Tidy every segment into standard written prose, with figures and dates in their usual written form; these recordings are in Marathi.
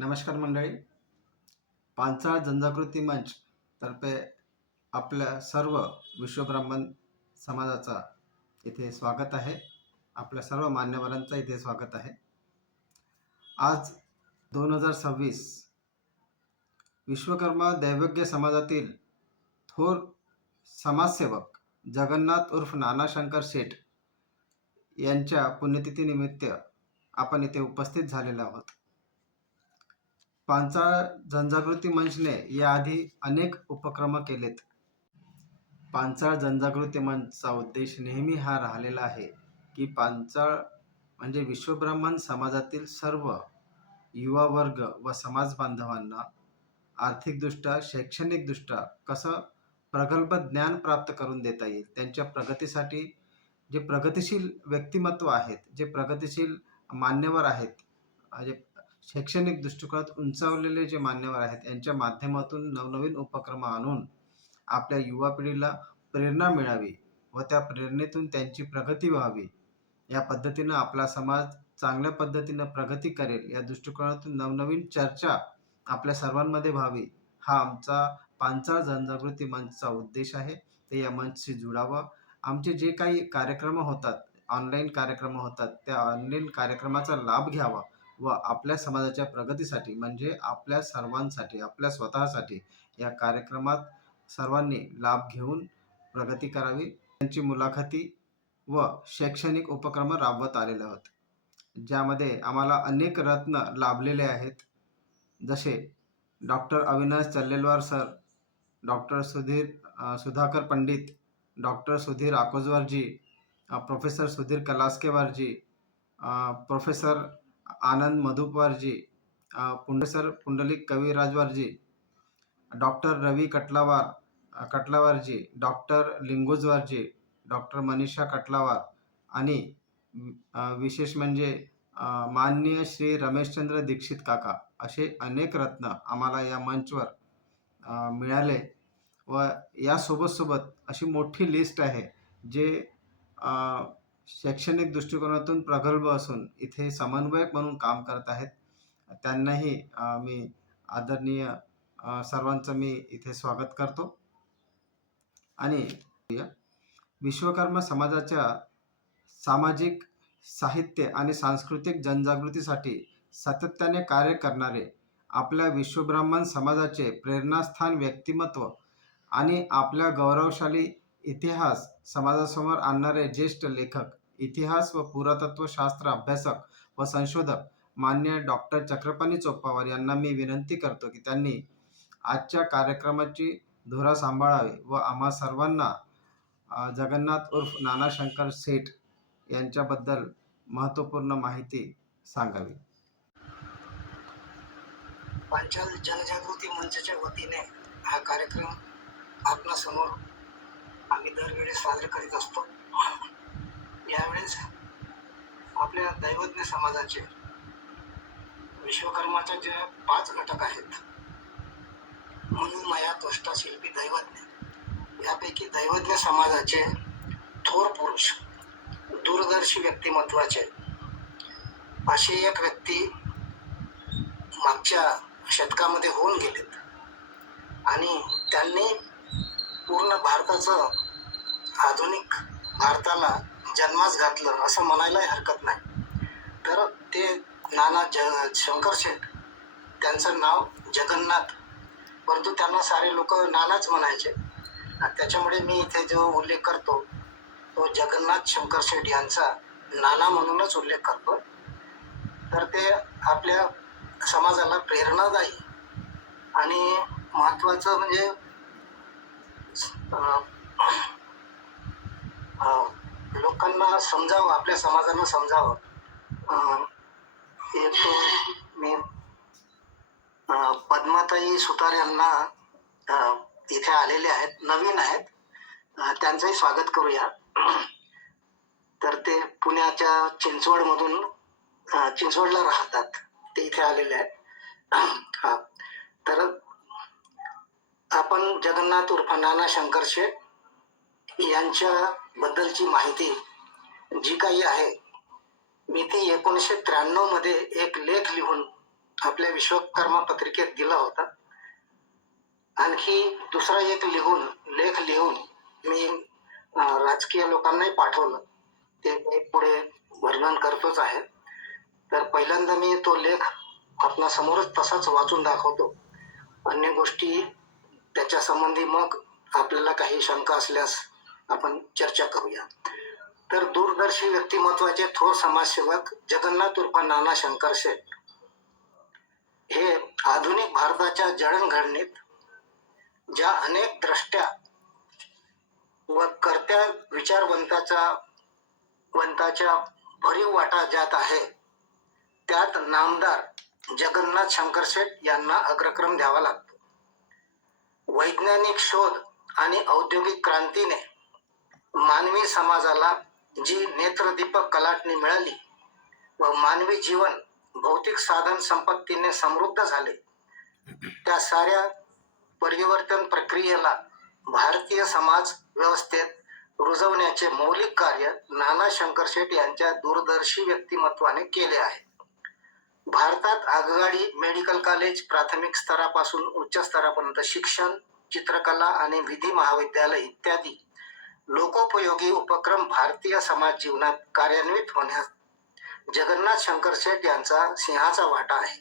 नमस्कार मंडळी. पांचाळ जनजागृती मंच तर्फे आपल्या सर्व विश्वब्राह्मण समाजाचा इथे स्वागत आहे. आपल्या सर्व मान्यवरांचं इथे स्वागत आहे. आज 2026 विश्वकर्मा दैवज्ञ समाजातील थोर समाजसेवक जगन्नाथ उर्फ नाना शंकर शेठ यांच्या पुण्यतिथीनिमित्त आपण इथे उपस्थित झालेलो आहोत. पांचाळ जनजागृती मंचने याआधी अनेक उपक्रम केलेत. पांचाळ जनजागृती मंचचा उद्देश नेहमी हा राहिलेला आहे की पांचाळ म्हणजे विश्वब्राह्मण समाजातील सर्व युवा वर्ग व समाज बांधवांना आर्थिकदृष्ट्या, शैक्षणिकदृष्ट्या कसं प्रगल्भ ज्ञान प्राप्त करून देता येईल. त्यांच्या प्रगतीसाठी जे प्रगतिशील व्यक्तिमत्व आहेत, जे प्रगतिशील मान्यवर आहेत, जे शैक्षणिक दृष्टिकोनात उंचावलेले जे मान्यवर आहेत, यांच्या माध्यमातून नवनवीन उपक्रम आणून आपल्या युवा पिढीला प्रेरणा मिळावी व त्या प्रेरणेतून त्यांची प्रगती व्हावी. या पद्धतीनं आपला समाज चांगल्या पद्धतीनं प्रगती करेल या दृष्टिकोनातून नवनवीन चर्चा आपल्या सर्वांमध्ये व्हावी, हा आमचा पांचाळ जनजागृती मंचचा उद्देश आहे. ते या मंचशी जुडावं. आमचे जे काही कार्यक्रम होतात, ऑनलाईन कार्यक्रम होतात, त्या ऑनलाईन कार्यक्रमाचा लाभ घ्यावा व आपल्या समाजाच्या प्रगतीसाठी म्हणजे आपल्या सर्वांसाठी, आपल्या स्वतःसाठी या कार्यक्रमात सर्वांनी लाभ घेऊन प्रगती करावी. त्यांची मुलाखती व शैक्षणिक उपक्रम राबवत आलेले आहोत, ज्यामध्ये आम्हाला अनेक रत्न लाभलेले आहेत. जसे doctor Avinash Challelwar sir, doctor Sudhakar Pandit, doctor Sudhir आकोजवारजी, प्रोफेसर सुधीर कलास्केवारजी, प्रोफेसर आनंद मधुपवारजी, प्रोफेसर पुंडलिक कविराजवारजी, डॉक्टर रवी कटलावारजी, डॉक्टर लिंगोजवारजी, डॉक्टर मनीषा कटलावार आणि विशेष म्हणजे माननीय श्री रमेशचंद्र दीक्षित काका, असे अनेक रत्न आम्हाला या मंचवर मिळाले. व यासोबत अशी मोठी लिस्ट आहे जे शैक्षणिक दृष्टिकोनातून प्रगल्भ असून इथे समन्वयक म्हणून काम करत आहेत. त्यांनाही मी आदरणीय सर्वांचं मी इथे स्वागत करतो. आणि विश्वकर्मा समाजाच्या सामाजिक, साहित्य आणि सांस्कृतिक जनजागृतीसाठी सातत्याने कार्य करणारे आपल्या विश्वब्राह्मण समाजाचे प्रेरणास्थान व्यक्तिमत्व आणि आपल्या गौरवशाली इतिहास समाजासमोर आणणारे ज्येष्ठ लेखक, इतिहास व पुरातत्वशास्त्र अभ्यासक व संशोधक मान्य डॉक्टर चक्रपाणी चोप्पावर यांना मी विनंती करतो की त्यांनी आजच्या कार्यक्रमाची धुरा सांभाळावी व आम्हा सर्वांना जगन्नाथ उर्फ नाना शंकर शेठ यांच्याबद्दल महत्त्वपूर्ण माहिती सांगावी. पांचाळ जनजागृती मंचच्या वतीने हा कार्यक्रम आपणासमोर आम्ही दरवेळेस साजरे करीत असतो. यावेळेस आपल्या दैवज्ञ समाजाचे विश्वकर्माचे जे 5 घटक आहेत, मनुमया त्वष्टा शिल्पी दैवज्ञ, यापैकी दैवज्ञ समाजाचे थोर पुरुष, दूरदर्शी व्यक्तिमत्वाचे असे एक व्यक्ती मागच्या शतकामध्ये होऊन गेलेत आणि त्यांनी पूर्ण भारताचं, आधुनिक भारताला जन्मास घातलं असं म्हणायलाही हरकत नाही. तर ते नाना शंकर शेठ, त्यांचं नाव जगन्नाथ, परंतु त्यांना सारे लोक नानाच म्हणायचे. त्याच्यामुळे मी इथे जो उल्लेख करतो तो जगन्नाथ शंकर शेठ यांचा नाना म्हणूनच उल्लेख करतो. तर ते आपल्या समाजाला प्रेरणादायी आणि महत्त्वाचं म्हणजे लोकांना समजावं, आपल्या समाजाला समजावं. एक मी पद्माताई सुतार यांना इथे आलेले आहेत, नवीन आहेत, त्यांचंही स्वागत करूया. तर ते पुण्याच्या चिंचवडला राहतात, ते इथे आलेले आहेत. हा, तर आपण जगन्नाथ उर्फ नाना शंकर शेठ यांच्या बद्दलची माहिती जी काही आहे, मी ती 1993 मध्ये एक लेख लिहून आपल्या विश्वकर्मा पत्रिकेत दिला होता. आणखी दुसरा एक लेख लिहून मी राजकीय लोकांनाही पाठवलं. ते मी पुढे वर्णन करतोच आहे. तर पहिल्यांदा मी तो लेख आपणासमोरच तसाच वाचून दाखवतो. अन्य गोष्टी त्याच्या संबंधी मग आपल्याला काही शंका असल्यास आपण चर्चा करूया. तर दूरदर्शी व्यक्तिमत्वाचे थोर समाजसेवक जगन्नाथ उर्फ नाना शंकर शेठ हे आधुनिक भारताच्या जडणघडणीत ज्या अनेक द्रष्ट्या व कर्त्या विचारवंताच्या भरीव वाटा ज्यात आहे, त्यात नामदार जगन्नाथ शंकर शेठ यांना अग्रक्रम द्यावा लागतो. वैज्ञानिक शोध आणि औद्योगिक क्रांतीने मानवी समाजाला जी नेत्रदीपक कलाटणी मिळाली व मानवी जीवन भौतिक साधन संपत्तीने समृद्ध झाले, त्या साऱ्या परिवर्तन प्रक्रियेला भारतीय समाज व्यवस्थेत रुजवण्याचे मौलिक कार्य नाना शंकर शेठ यांच्या दूरदर्शी व्यक्तिमत्वाने केले आहे. भारतात आगगाडी मेडिकल कॉलेज प्राथमिक स्तरापासून उच्च स्तरापर्यंत शिक्षण, चित्रकला आणि विधी महाविद्यालय इत्यादी लोकोपयोगी उपक्रम भारतीय समाज जीवनात कार्यान्वित होण्यास जगन्नाथ शंकर शेठ यांचा सिंहाचा वाटा आहे.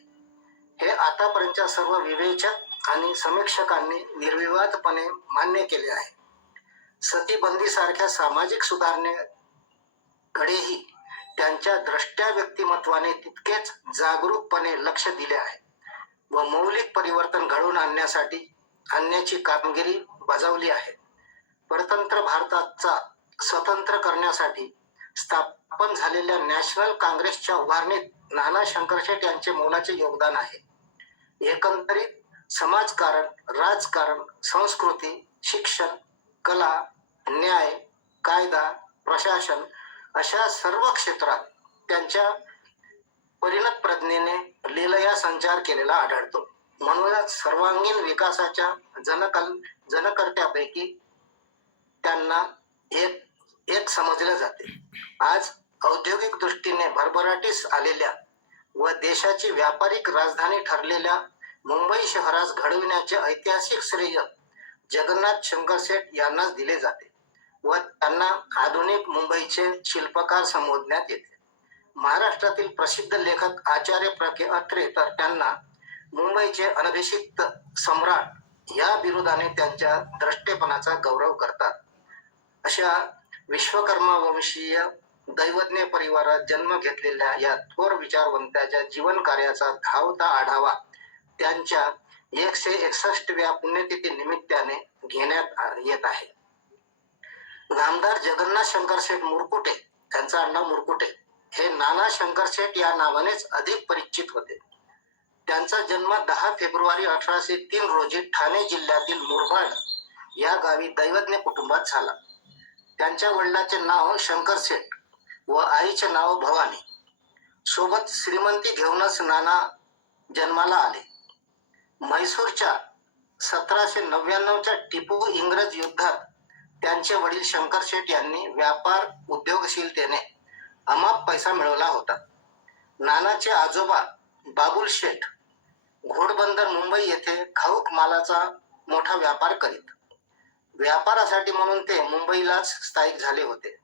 हे आतापर्यंतच्या सर्व विवेचक आणि समीक्षकांनी निर्विवादपणे मान्य केले आहे. सतीबंदीसारख्या सामाजिक सुधारणेकडेही त्यांच्या द्रष्ट्या व्यक्तिमत्वाने तितकेच जागरूकपणे लक्ष दिले आहे व मौलिक परिवर्तन घडवून आणण्याची कामगिरी बजावली आहे. परतंत्र भारताचा स्वतंत्र करण्यासाठी स्थापन झालेल्या नॅशनल काँग्रेसच्या उभारणीत नाना शंकर शेठ यांचे मोलाचे योगदान आहे. एकंदरीत समाजकारण, राजकारण, संस्कृती, शिक्षण, कला, न्याय, कायदा, प्रशासन अशा सर्व क्षेत्रात त्यांच्या परिणत प्रज्ञेने लीलया संचार केलेला आढळतो. म्हणूनच सर्वांगीण विकासाच्या जनकर्त्यापैकी त्यांना एक समजले जाते. आज औद्योगिक दृष्टीने भरभराटीस आलेल्या व देशाची व्यापारिक राजधानी ठरलेल्या मुंबई शहरास घडविण्याचे ऐतिहासिक श्रेय जगन्नाथ शंकर शेठ यांनाच दिले जाते व त्यांना आधुनिक मुंबईचे शिल्पकार संबोधण्यात येते. महाराष्ट्रातील प्रसिद्ध लेखक आचार्य प्र.के. अत्रे तर त्यांना मुंबईचे अनभिषिक्त सम्राट या बिरुदाने त्यांच्या द्रष्टेपणाचा गौरव करतात. अशा विश्वकर्मा वंशीय दैवज्ञ परिवारात जन्म घेतलेल्या या थोर विचारवंताच्या जीवन कार्याचा धावता आढावा त्यांच्या 161व्या पुण्यतिथी निमित्ताने घेण्यात येत आहे. नामदार जगन्नाथ शंकर शेठ मुरकुटे, त्यांचं आडनाव मुरकुटे, हे नाना शंकर शेठ या नावानेच अधिक परिचित होते. त्यांचा जन्म 10 फेब्रुवारी 1803 रोजी ठाणे जिल्ह्यातील मुरबाड या गावी दैवज्ञ कुटुंबात झाला. त्यांच्या वडिलांचे नाव शंकर शेठ व आईचे नाव भवानी. सोबत श्रीमंती घेऊनच नाना जन्माला आले. म्हैसूरच्या 1799च्या टिपू इंग्रज युद्धात त्यांचे वडील शंकर शेठ यांनी व्यापार उद्योगशीलतेने अमाप पैसा मिळवला होता. नानाचे आजोबा बाबुल शेठ घोडबंदर मुंबई येथे घाऊक मालाचा मोठा व्यापार करीत. व्यापारासाठी म्हणून ते मुंबईलाच स्थायिक झाले होते.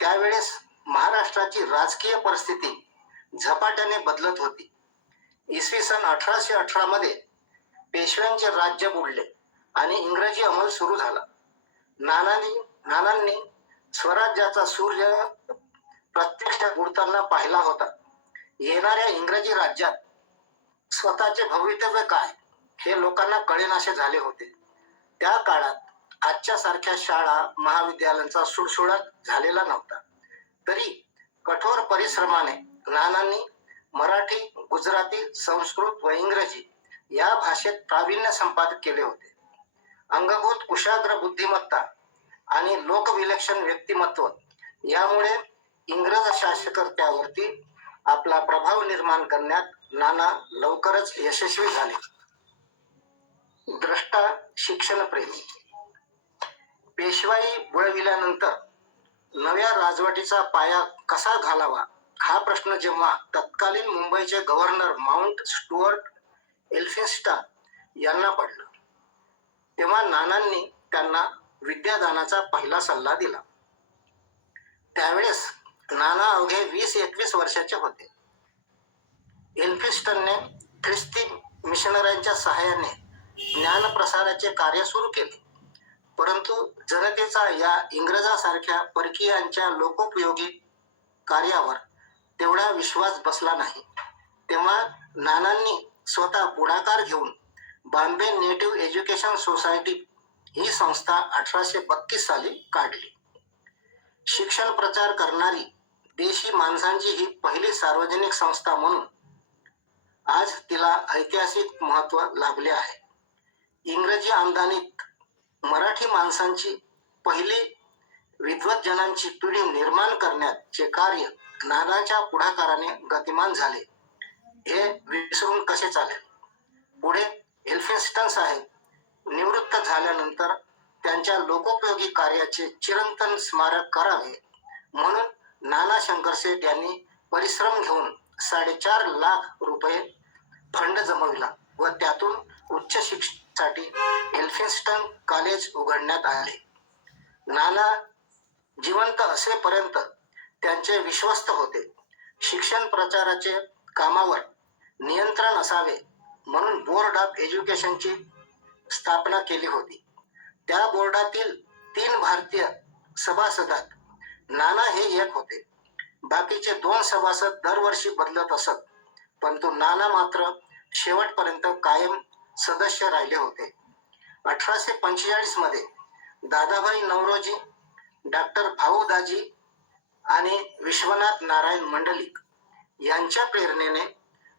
त्यावेळेस महाराष्ट्राची राजकीय परिस्थिती झपाट्याने बदलत होती. इसवी सन 1818 मध्ये पेशव्यांचे राज्य बुडले आणि इंग्रजी अंमल सुरू झाला. नानांनी स्वराज्याचा सूर्य प्रत्यक्षात बुडताना पाहिला होता. येणाऱ्या इंग्रजी राज्यात स्वतःचे भवितव्य काय हे लोकांना कळेनासे झाले होते. त्या काळात आजच्या सारख्या शाळा महाविद्यालयांचा सुळसुळाट झालेला नव्हता. तरी कठोर परिश्रमाने नानांनी मराठी, गुजराती, संस्कृत व इंग्रजी या भाषेत प्रावीण्य संपादित केले होते. अंगभूत कुशाग्र बुद्धिमत्ता आणि लोकविलक्षण व्यक्तिमत्व यामुळे इंग्रज शासकर्त्यावरती आपला प्रभाव निर्माण करण्यात नाना लवकरच यशस्वी झाले. द्रष्टा, शिक्षणप्रेमी. पेशवाई बुडविल्यानंतर नव्या राजवटीचा पाया कसा घालावा हा प्रश्न जेव्हा तत्कालीन मुंबईचे गव्हर्नर माउंट स्टुअर्ट एल्फिन्स्टन यांना पडला, तेव्हा नानांनी त्यांना विद्यादानाचा पहिला सल्ला दिला. त्यावेळेस नाना अवघे 20-21 वर्षाचे होते. एल्फिन्स्टनने ख्रिस्ती मिशनऱ्यांच्या सहाय्याने ज्ञानप्रसाराचे कार्य सुरू केले, परंतु जनतेचा या इंग्रजांसारख्या परकीयांच्या लोकोपयोगी कार्यावर तेवढा विश्वास बसला नाही. तेव्हा नानांनी स्वतः पुढाकार घेऊन बॉम्बे नेटिव्ह एज्युकेशन सोसायटी ही संस्था 1832 साली काढली. शिक्षण प्रचार करणारी देशी माणसांची ही पहिली सार्वजनिक संस्था म्हणून आज तिला ऐतिहासिक महत्त्व लाभले आहे. इंग्रजी आमदानीत मराठी माणसांची पहिली विद्वज्जनांची पिढी निर्माण करण्याचे कार्य नानाच्या पुढाकाराने गतिमान झाले, हे विसरून कसे चालेल. पुढे एल्फिन्स्टन साहेब निवृत्त झाल्यानंतर त्यांच्या लोकोपयोगी कार्याचे चिरंतन स्मारक करावे म्हणून नाना शंकरशेठ यांनी परिश्रम घेऊन 4.5 लाख रुपये फंड जमविला व त्यातून उच्च शिक्षणासाठी एल्फिन्स्टन कॉलेज उघडण्यात आले. नाना जिवंत असेपर्यंत त्यांचे विश्वस्त होते. शिक्षण प्रचाराचे कामावर नियंत्रण असावे म्हणून बोर्ड ऑफ एज्युकेशनची स्थापना केली होती. त्या बोर्डातील 3 भारतीय सभासदात नाना हे एक होते. बाकीचे 2 सभासद दरवर्षी बदलत असत, परंतु नाना मात्र शेवटपर्यंत कायम सदस्य राहिले होते. 1845 मध्ये दादाभाई नौरोजी, डॉक्टर भाऊदाजी आणि विश्वनाथ नारायण मंडलिक यांच्या प्रेरणेने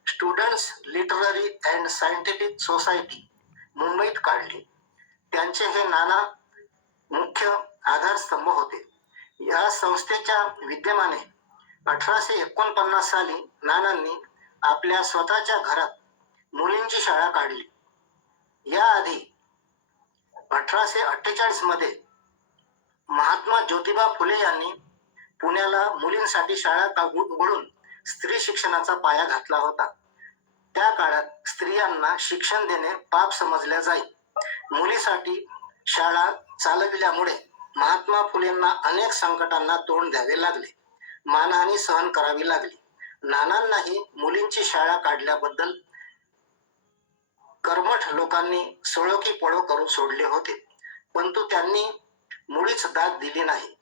students literary and scientific society मुंबईत काढली. त्यांचे हे नाना मुख्य आधारस्तंभ होते. या संस्थेच्या विद्यमाने 1849 साली नानांनी आपल्या स्वतःच्या घरात मुलींची शाळा काढली. याआधी 1848 मध्ये महात्मा ज्योतिबा फुले यांनी पुण्याला मुलींसाठी शाळा उघडून स्त्री शिक्षणाचा पाया घातला होता. त्या काळात स्त्रियांना शिक्षण देणे पाप समजल्या जाई. मुलीसाठी शाळा चालविल्यामुळे महात्मा फुलेंना अनेक संकटांना तोंड द्यावे लागले, मानहानी सहन करावी लागली. नानांनाही मुलींची शाळा काढल्याबद्दल कर्मठ लोकांनी सळोकी पळो करून सोडले होते, परंतु त्यांनी मुळीच दाद दिली नाही.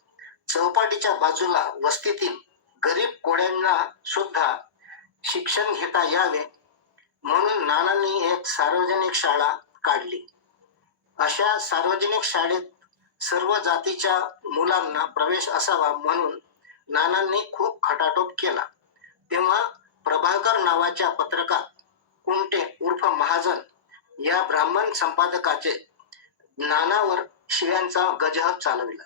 चौपाटीच्या बाजूला वस्तीतील गरीब कोळ्यांना सुद्धा शिक्षण घेता यावे म्हणून नानांनी एक सार्वजनिक शाळा काढली. अशा सार्वजनिक शाळेत सर्व जातीच्या मुलांना प्रवेश असावा म्हणून नानांनी खूप खटाटोप केला. तेव्हा प्रभाकर नावाच्या पत्रकार कुंटे उर्फ महाजन या ब्राह्मण संपादकाचे नानावर शिव्यांचा गजर चालविला.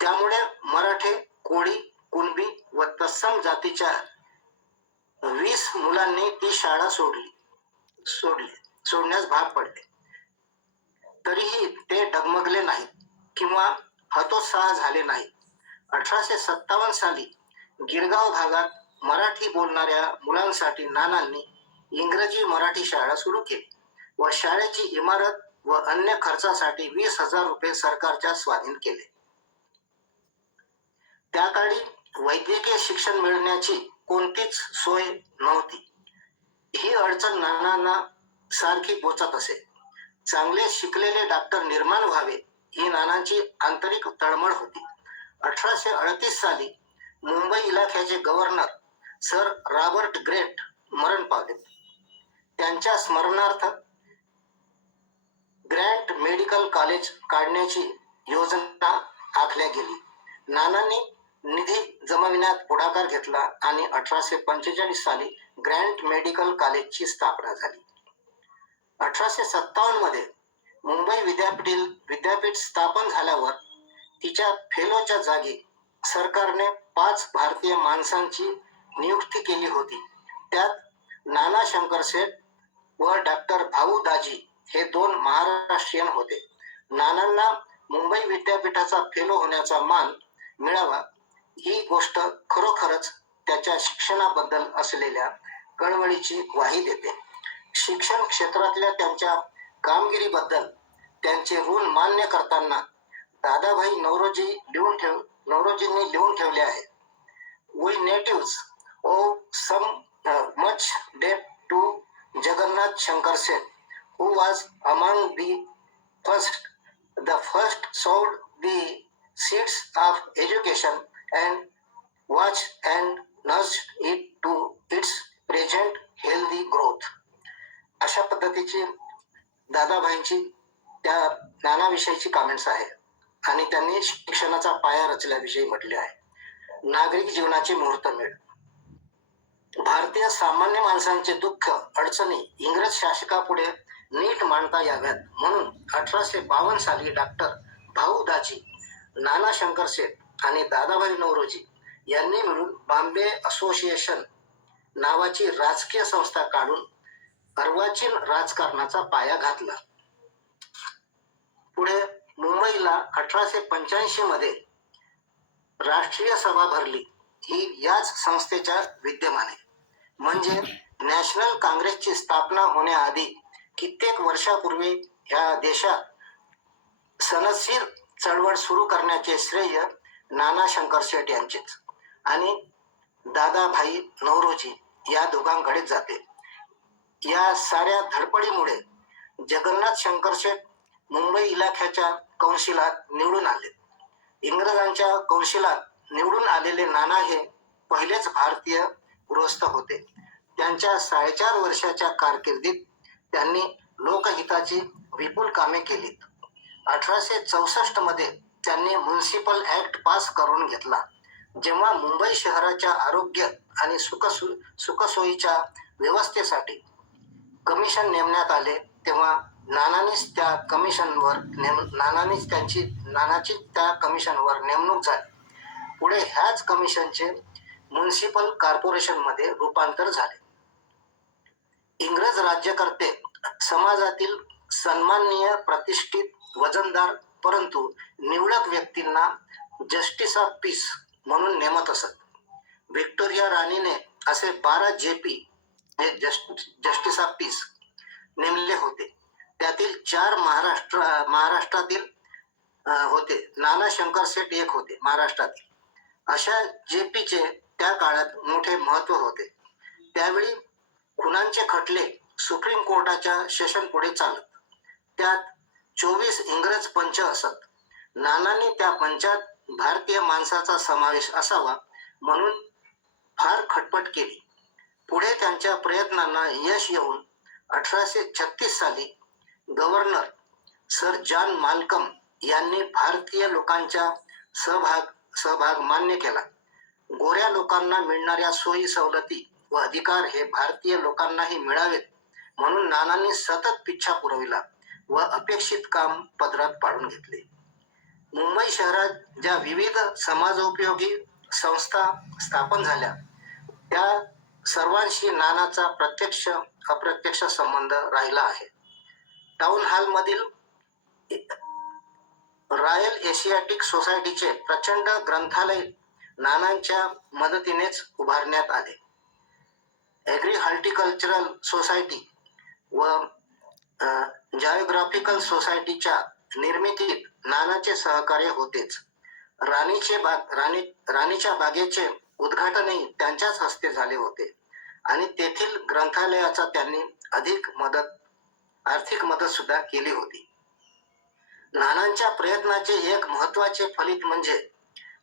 त्यामुळे मराठे, कोळी, कुणबी व तत्सम जातीच्या 20 मुलांनी ती शाळा सोडण्यास भाग पडले. तरीही ते डगमगले नाहीत किंवा हतोत्साह झाले नाहीत. 1857 साली गिरगाव भागात मराठी बोलणाऱ्या मुलांसाठी नानांनी इंग्रजी मराठी शाळा सुरू केली व शाळेची इमारत व अन्य खर्चासाठी 20,000 रुपये सरकारच्या स्वाधीन केले. त्या काळी वैद्यकीय शिक्षण मिळण्याची कोणतीच सोय नव्हती. ही अडचण नानांना सारखी बोचत असे. चांगले शिकलेले डॉक्टर निर्माण व्हावे ही नानांची आंतरिक तळमळ होती. 1838 साली मुंबई इलाख्याचे गव्हर्नर सर रॉबर्ट ग्रेट मरण पावले. त्यांच्या स्मरणार्थ ग्रँट मेडिकल कॉलेज काढण्याची योजना आखल्या गेली. नानांनी निधी जमविण्यात पुढाकार घेतला आणि 1845 साली ग्रँट मेडिकल कॉलेजची स्थापना झाली. 1857 मध्ये मुंबई विद्यापीठ स्थापन झाल्यावर तिच्या फेलोच्या जागी सरकारने 5 भारतीय माणसांची नियुक्ती केली होती. त्यात नाना शंकरशेठ व डॉक्टर भाऊदाजी हे 2 महाराष्ट्रीयन होते. नानांना मुंबई विद्यापीठाचा फेलो होण्याचा मान मिळावा ही गोष्ट खरोखरच त्याच्या शिक्षणाबद्दल असलेल्या कळवळीची ग्वाही देते. शिक्षण क्षेत्रातल्या त्यांच्या कामगिरीबद्दल त्यांचे ऋण मान्य करताना दादाभाई नौरोजींनी लिहून ठेवले आहे. We natives owe some much debt to Jagannath Shankar Seth, who was among the first sowed the seeds of education and watched and nursed it to its present healthy growth. अशा पद्धतीची दादाभाईंची त्या ज्ञानाविषयीची कमेंट्स आहे आणि त्यांनी शिक्षणाचा पाया रचल्याविषयी म्हटले आहे. नागरिक जीवनाची मुहूर्तमेढ. भारतीय सामान्य माणसांचे दुःख अडचणी इंग्रज शासकापुढे नीट मांडता याव्यात म्हणून 1852 साली डॉक्टर भाऊ दाजी, नाना शंकर शेठ आणि दादाभाई नौरोजी यांनी मिळून बॉम्बे असोसिएशन नावाची राजकीय संस्था काढून अर्वाचीन राजकारणाचा पाया घातला. पुढे मुंबईला 1885 मध्ये राष्ट्रीय सभा भरली. ही याच संस्थेच्या विद्यमाने म्हणजे नॅशनल काँग्रेसची स्थापना होण्याआधी कित्येक वर्षापूर्वी ह्या देशात सनदशीर चळवळ सुरू करण्याचे श्रेय नाना शंकर शेठ यांचेच आणि दादाभाई नौरोजी या दोघांकडे जाते. या साऱ्या धडपडीमुळे जगन्नाथ शंकर शेठ मुंबई इलाख्याच्या कौन्सिलात निवडून आले. इंग्रजांच्या कौन्सिलात निवडून आलेले नाना हे पहिलेच भारतीय गृहस्थ होते. त्यांच्या 4.5 वर्षाच्या कारकिर्दीत त्यांनी लोकहिताची विपुल कामे केलीत. 1864 मध्ये त्यांनी म्युनिसिपल ऍक्ट पास करून घेतला. जेव्हा मुंबई शहराच्या आरोग्य आणि सुखसोयीच्या व्यवस्थेसाठी कमिशन नेमण्यात आले तेव्हा नानाची त्या कमिशनवर नेमणूक झाली. पुढे ह्याच कमिशनचे म्युनिसिपल कॉर्पोरेशनमध्ये रूपांतर झाले. इंग्रज राज्यकर्ते समाजातील सन्माननीय, प्रतिष्ठित, वजनदार परंतु निवडक व्यक्तींना जस्टिस ऑफ पीस म्हणून नेमत असत. व्हिक्टोरिया राणीने असे 12 JP जस्टिस ऑफ पीस नेमले होते. त्यातील 4 महाराष्ट्रातील होते. नाना शंकर शेठ एक होते महाराष्ट्रातील. अशा JPचे त्या काळात मोठे महत्व होते. त्यावेळी खुनांचे खटले सुप्रीम कोर्टाच्या सेशन पुढे चालत. त्यात 24 इंग्रज पंच असत. नानांनी त्या पंचात भारतीय माणसाचा समावेश असावा म्हणून फार खटपट केली. पुढे त्यांच्या प्रयत्नांना यश येऊन 1836 साली गव्हर्नर सर जॉन माल्कम यांनी भारतीय लोकांचा सहभाग मान्य केला. गोऱ्या लोकांना मिळणाऱ्या सोयी सवलती व अधिकार हे भारतीय लोकांनाही मिळावेत म्हणून नानांनी सतत पिच्छा पुरविला व अपेक्षित काम पदरात पाडून घेतले. मुंबई शहरात ज्या विविध समाजोपयोगी संस्था स्थापन झाल्या त्या सर्वांशी नानाचा प्रत्यक्ष अप्रत्यक्ष संबंध राहिला आहे. टाउन हॉलमधील रॉयल एशियाटिक सोसायटीचे प्रचंड ग्रंथालय नानांच्या मदतीनेच उभारण्यात आले. ॲग्रिकल्चरल सोसायटी व जिओग्राफिकल सोसायटीच्या निर्मितीत नानाचे सहकार्य होतेच. राणीच्या बागेचे उद्घाटनही त्यांच्याच हस्ते झाले होते आणि तेथील ग्रंथालयाचा त्यांनी आर्थिक मदत सुद्धा केली होती. नानांच्या प्रयत्नाचे एक महत्वाचे फलित म्हणजे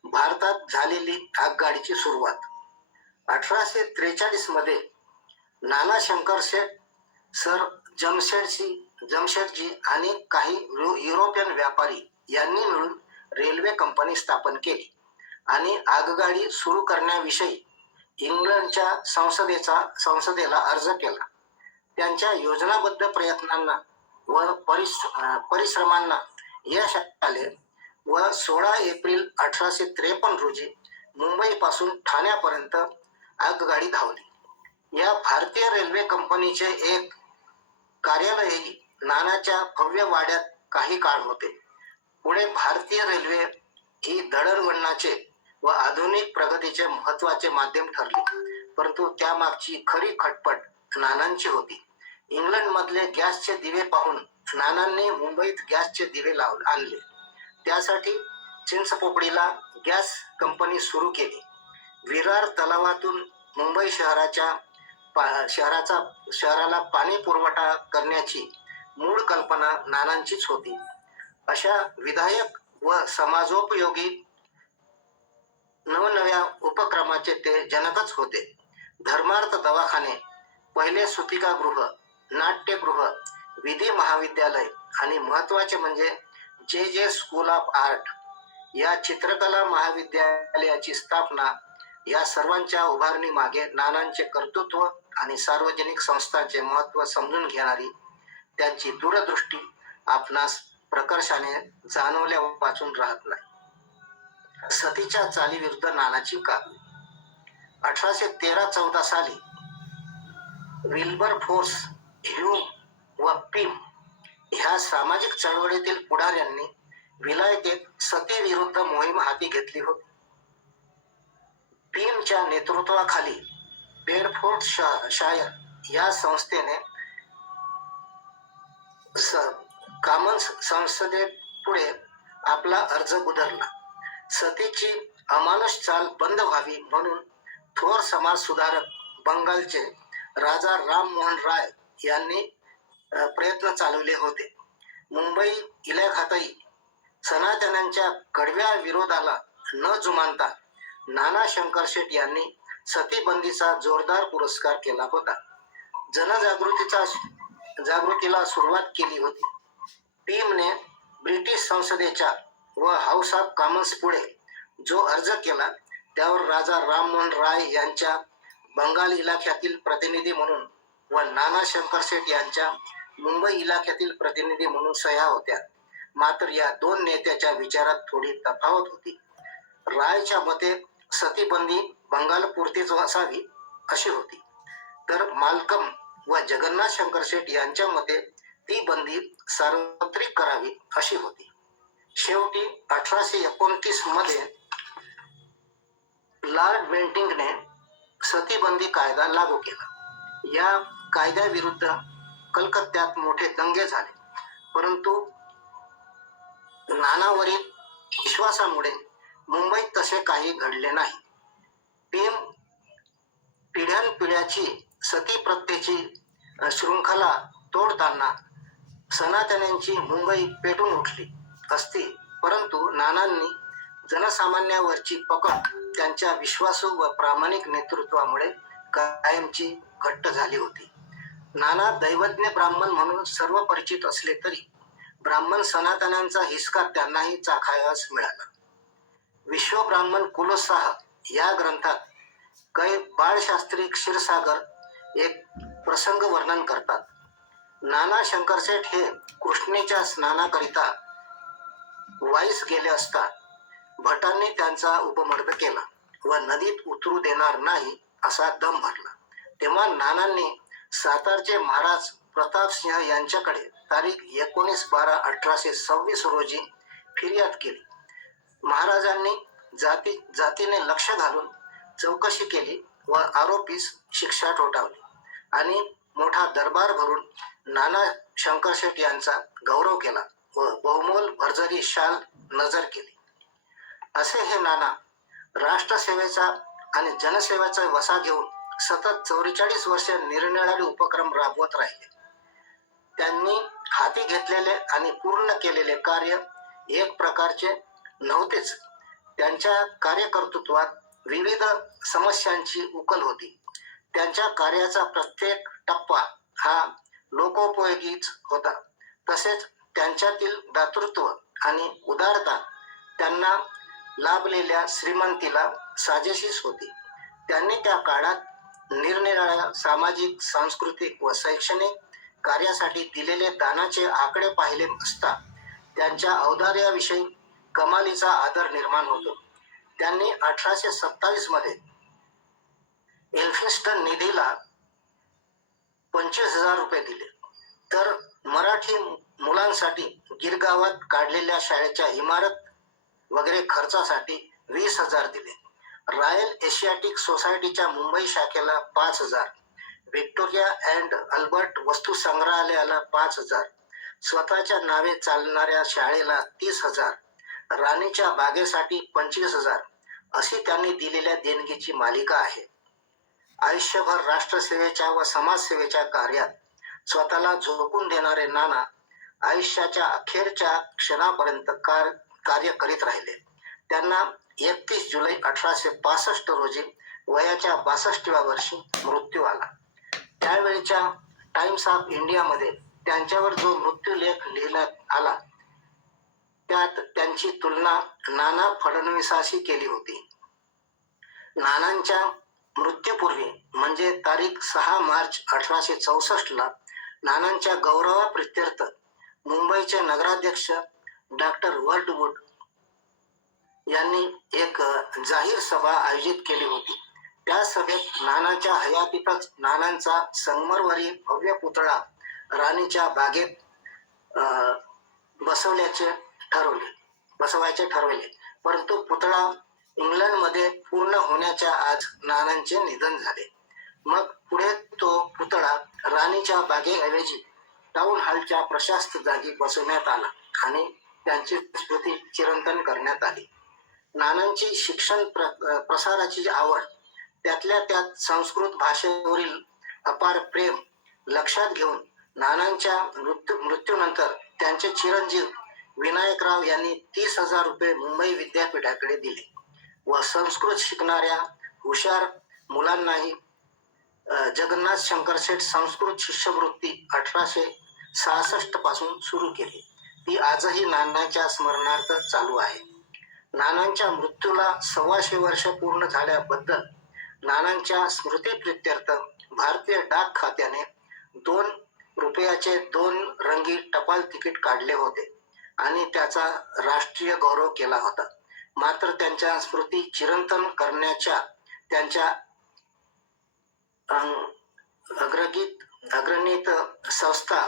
भारतात झालेली आगगाडीची सुरुवात. 1843 मध्ये नाना शंकर शेठ, सर जमशेदजी आणि काही युरोपियन व्यापारी यांनी मिळून रेल्वे कंपनी स्थापन केली आणि आगगाडी सुरू करण्याविषयी इंग्लंडच्या संसदेला अर्ज केला. त्यांच्या योजनाबद्ध प्रयत्नांना व परिश्रमांना यश आले व 16 एप्रिल 1853 रोजी मुंबईपासून ठाण्यापर्यंत आगगाडी धावली. या भारतीय रेल्वे कंपनीचे एक कार्यालयही नानाच्या भव्य वाड्यात काही काळ होते. पुढे भारतीय रेल्वे ही दळणवळणाचे व आधुनिक प्रगतीचे महत्वाचे माध्यम ठरले. परंतु त्यामागची खरी खटपट नानांची होती. इंग्लंडमधले गॅसचे दिवे पाहून नानांनी मुंबईत गॅसचे दिवे आणले. त्यासाठी चिंचपोकळीला गॅस कंपनी सुरू केली. विरार तलावातून मुंबई शहराला पाणी पुरवठा करण्याची मूळ कल्पना नानांचीच होती. अशा विधायक व समाजोपयोगी नवनव्या उपक्रमाचे ते जनकच होते. धर्मार्थ दवाखाने, पहिले सुतिकागृह, नाट्यगृह, विधी महाविद्यालय आणि महत्वाचे म्हणजे जे स्कूल ऑफ आर्ट या चित्रकला महाविद्यालयाची स्थापना, या सर्वांच्या उभारणी मागे नानांचे कर्तृत्व आणि सार्वजनिक संस्थांचे महत्त्व समजून घेणारी त्यांची दूरदृष्टी आपणास प्रकर्षाने जाणवल्या वाचून राहत नाही. सतीच्या चालीविरुद्ध नानाची कामी. 1813-14 साली विल्बरफोर्स, ह्यूम व पिम ह्या सामाजिक चळवळीतील पुढाऱ्यांनी विलायतेत सती विरुद्ध मोहीम हाती घेतली होती. पिमच्या नेतृत्वाखाली बेडफोर्डशायर या संस्थेने कॉमन्स संसदेपुढे आपला अर्ज गुदरला. सतीची अमानुष चाल बंद व्हावी म्हणून थोर समाज सुधारक बंगालचे राजा राममोहन राय यांनी प्रयत्न चालवले होते. मुंबई इलाख्यातही सनातन्यांच्या कडव्या विरोधाला न जुमानता नाना शंकरशेठ यांनी सतीबंदीचा जोरदार पुरस्कार केला होता. जागृतीला सुरुवात केली होती. पिमने ब्रिटिश संसदेच्या व हाऊस ऑफ कॉमन्स पुढे जो अर्ज केला त्यावर राजा राममोहन राय यांच्या बंगाल इलाख्यातील प्रतिनिधी म्हणून व नाना शंकरशेठ यांच्या मुंबई इलाख्यातील प्रतिनिधी म्हणून सह्या होत्या. मात्र या दोन नेत्याच्या विचारात थोडी तफावत होती. रायच्या मते सतीबंदी बंगालपुरतीच असावी अशी होती, तर माल्कम व जगन्नाथ शंकरशेठ यांच्या मते ती बंदी सार्वत्रिक करावी अशी होती. शेवटी 1829 मध्ये लॉर्ड बेंटिंकने सतीबंदी कायदा लागू केला. या कायद्याविरुद्ध कलकत्त्यात मोठे दंगे झाले, परंतु नानावरील विश्वासामुळे मुंबईत तसे काही घडले नाही. पिढ्यानपिढ्याची सती प्रथेची शृंखला तोडताना सनातन्यांची मुंबई पेटून उठली असती, परंतु नानांनी जनसामान्यावरची पकड त्यांच्या विश्वासू व प्रामाणिक नेतृत्वामुळे कायमची घट्ट झाली होती. नाना दैवज्ञ ब्राह्मण म्हणून सर्व परिचित असले तरी ब्राह्मण सनातन्यांचा हिसका त्यांनाही चाखायास मिळाला. विश्वब्राह्मण कुलोत्साह या ग्रंथात कै बाळशास्त्री क्षीरसागर एक प्रसंग वर्णन करतात. नाना शंकरशेठ हे कृष्णेच्या स्नानाकरिता वाईस गेले असता भटांनी त्यांचा उपमर्द केला व नदीत उतरू देणार नाही असा दम भरला. तेव्हा नानांनी सातारचे महाराज प्रतापसिंह यांच्याकडे तारीख 19/12/1826 रोजी फिर्याद केली. महाराजांनी जातीने लक्ष घालून चौकशी केली व आरोपीस शिक्षा ठोठावली आणि मोठा दरबार भरून नाना शंकरशेठ यांचा गौरव केला व बहुमोल भरजरी शाल नजर केली. असे हे नाना राष्ट्रसेवेचा आणि जनसेवेचा वसा घेऊन सतत 44 वर्षे निरनिराळे उपक्रम राबवत राहिले. त्यांनी हाती घेतलेले आणि पूर्ण केलेले कार्य एक प्रकारचे नव्हतेच. त्यांच्या कार्यकर्तृत्वात विविध समस्यांची उकल होती. त्यांच्या कार्याचा प्रत्येक टप्पा हा लोकोपयोगीच होता. तसेच त्यांच्यातील दातृत्व आणि उदारता त्यांना लाभलेल्या श्रीमंतीला साजेशीच होती. त्यांनी त्या काळात निरनिराळ्या सामाजिक, सांस्कृतिक व शैक्षणिक कार्यासाठी दिलेले दानाचे आकडे पाहिले असता त्यांच्या औदार्याविषयी कमालीचा आदर निर्माण होतो. त्यांनी 1827 मध्ये एल्फिन्स्टन निधीला 25,000 रुपये दिले, तर मराठी मुलांसाठी गिरगावात काढलेल्या शाळेच्या इमारत वगैरे खर्चासाठी 20,000 दिले. रॉयल एशियाटिक सोसायटीच्या मुंबई शाखेला 5,000, व्हिक्टोरिया अँड अल्बर्ट वस्तू संग्रहालयाला 5,000, स्वतःच्या नावे चालणाऱ्या शाळेला 30,000, राणीच्या बागेसाठी 25,000 अशी त्यांनी दिलेल्या देणगीची मालिका आहे. आयुष्यभर राष्ट्रसेवेच्या व समाजसेवेच्या कार्यात स्वतःला झोकून देणारे नाना आयुष्याच्या अखेरच्या क्षणापर्यंत कार्य करीत राहिले. त्यांना 31 जुलै 1865 रोजी वयाच्या 62व्या वर्षी मृत्यू आला. त्यावेळच्या टाइम्स ऑफ इंडियामध्ये त्यांच्यावर जो मृत्यूलेख लिहिण्यात आला त्यात त्यांची तुलना नाना फडणवीसाशी केली होती. नानांच्या मृत्यूपूर्वी म्हणजे तारीख 6 मार्च 1864 नानांच्या गौरवाप्रित्यर्थ मुंबईचे नगराध्यक्ष डॉक्टर वर्डवुड यांनी एक जाहीर सभा आयोजित केली होती. त्या सभेत नानांच्या हयातीतच नानांचा संगमरवरी भव्य पुतळा राणीच्या बागेत बसवायचे ठरवले. परंतु पुतळा इंग्लंडमध्ये पूर्ण होण्याच्या आज नानांचे निधन झाले. मग पुढे तो पुतळा राणीच्या बागेऐवजी टाउन हॉलच्या प्रशस्त जागी बसवण्यात आला आणि त्यांची स्मृती चिरंतन करण्यात आली. नानांची शिक्षण प्रसाराची आवड, त्यातल्या त्यात संस्कृत भाषेवरील अपार प्रेम लक्षात घेऊन नानांच्या मृत्यूनंतर त्यांचे चिरंजीव विनायकराव यांनी 30,000 रुपये मुंबई विद्यापीठाकडे दिले व संस्कृत शिकणाऱ्या हुशार मुलांनाही जगन्नाथ शंकरशेठ संस्कृत शिष्यवृत्ती 1866 पासून सुरू केली. ती आजही नानांच्या स्मरणार्थ चालू आहे. नानांच्या मृत्यूला 125 वर्ष पूर्ण झाल्याबद्दल नानांच्या स्मृतीप्रित्यर्थ भारतीय डाक खात्याने 2 रुपयाचे 2 रंगी टपाल तिकीट काढले होते आणि त्याचा राष्ट्रीय गौरव केला होता. मात्र त्यांच्या स्मृती चिरंतन करण्याच्या त्यांच्या अग्रणीत संस्था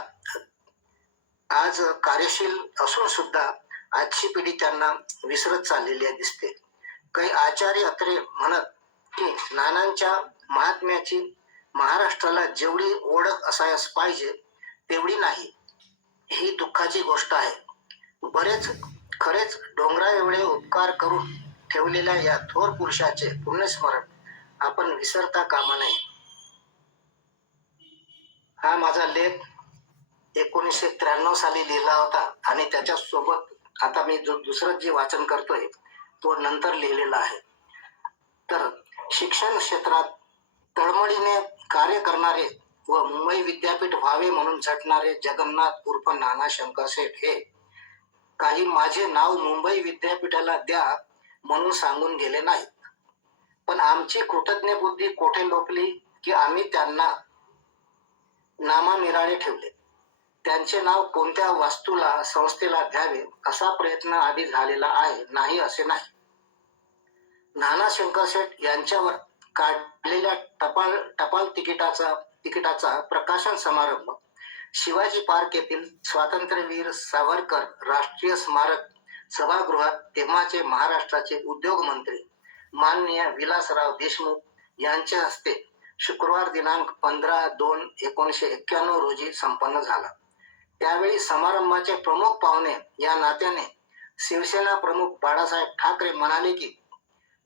आज कार्यशील असून सुद्धा आजची पिढी त्यांना विसरत चाललेली दिसते. काही आचार्य अत्रे म्हणत की नानांच्या महात्म्याची महाराष्ट्राला जेवढी ओळख असायला पाहिजे तेवढी नाही. ही दुःखाची गोष्ट आहे. खरेच डोंगरा एवढे उपकार करून ठेवलेल्या या थोर पुरुषाचे पुण्यस्मरण आपण विसरता कामा नये. हा माझा लेख 1993 साली लिहिला होता आणि त्याच्या सोबत आता मी जो दुसरं जे वाचन करतोय तो नंतर लिहिलेला आहे. तर शिक्षण क्षेत्रात तळमळीने कार्य करणारे व मुंबई विद्यापीठ व्हावे म्हणून झटणारे जगन्नाथ उर्फ नाना शंकरशेठ हे काही माझे नाव मुंबई विद्यापीठाला द्या म्हणून सांगून गेले नाहीत. पण आमची कृतज्ञ बुद्धी कोठे लोपली की आम्ही त्यांना नामानिराळे ठेवले. त्यांचे नाव कोणत्या वास्तूला संस्थेला द्यावे असा प्रयत्न आधी झालेला आहे, नाही असे नाही. नाना शंकरशेठ यांच्यावर काढलेल्या टपाल तिकिटाचा प्रकाशन समारंभ शिवाजी पार्क येथील स्वातंत्र्यवीर सावरकर राष्ट्रीय स्मारक सभागृहात तेव्हाचे महाराष्ट्राचे उद्योग मंत्री माननीय विलासराव देशमुख यांच्या हस्ते शुक्रवार दिनांक 15/2/1991 रोजी संपन्न झाला. त्यावेळी समारंभाचे प्रमुख पाहुणे या नात्याने शिवसेना प्रमुख बाळासाहेब ठाकरे म्हणाले की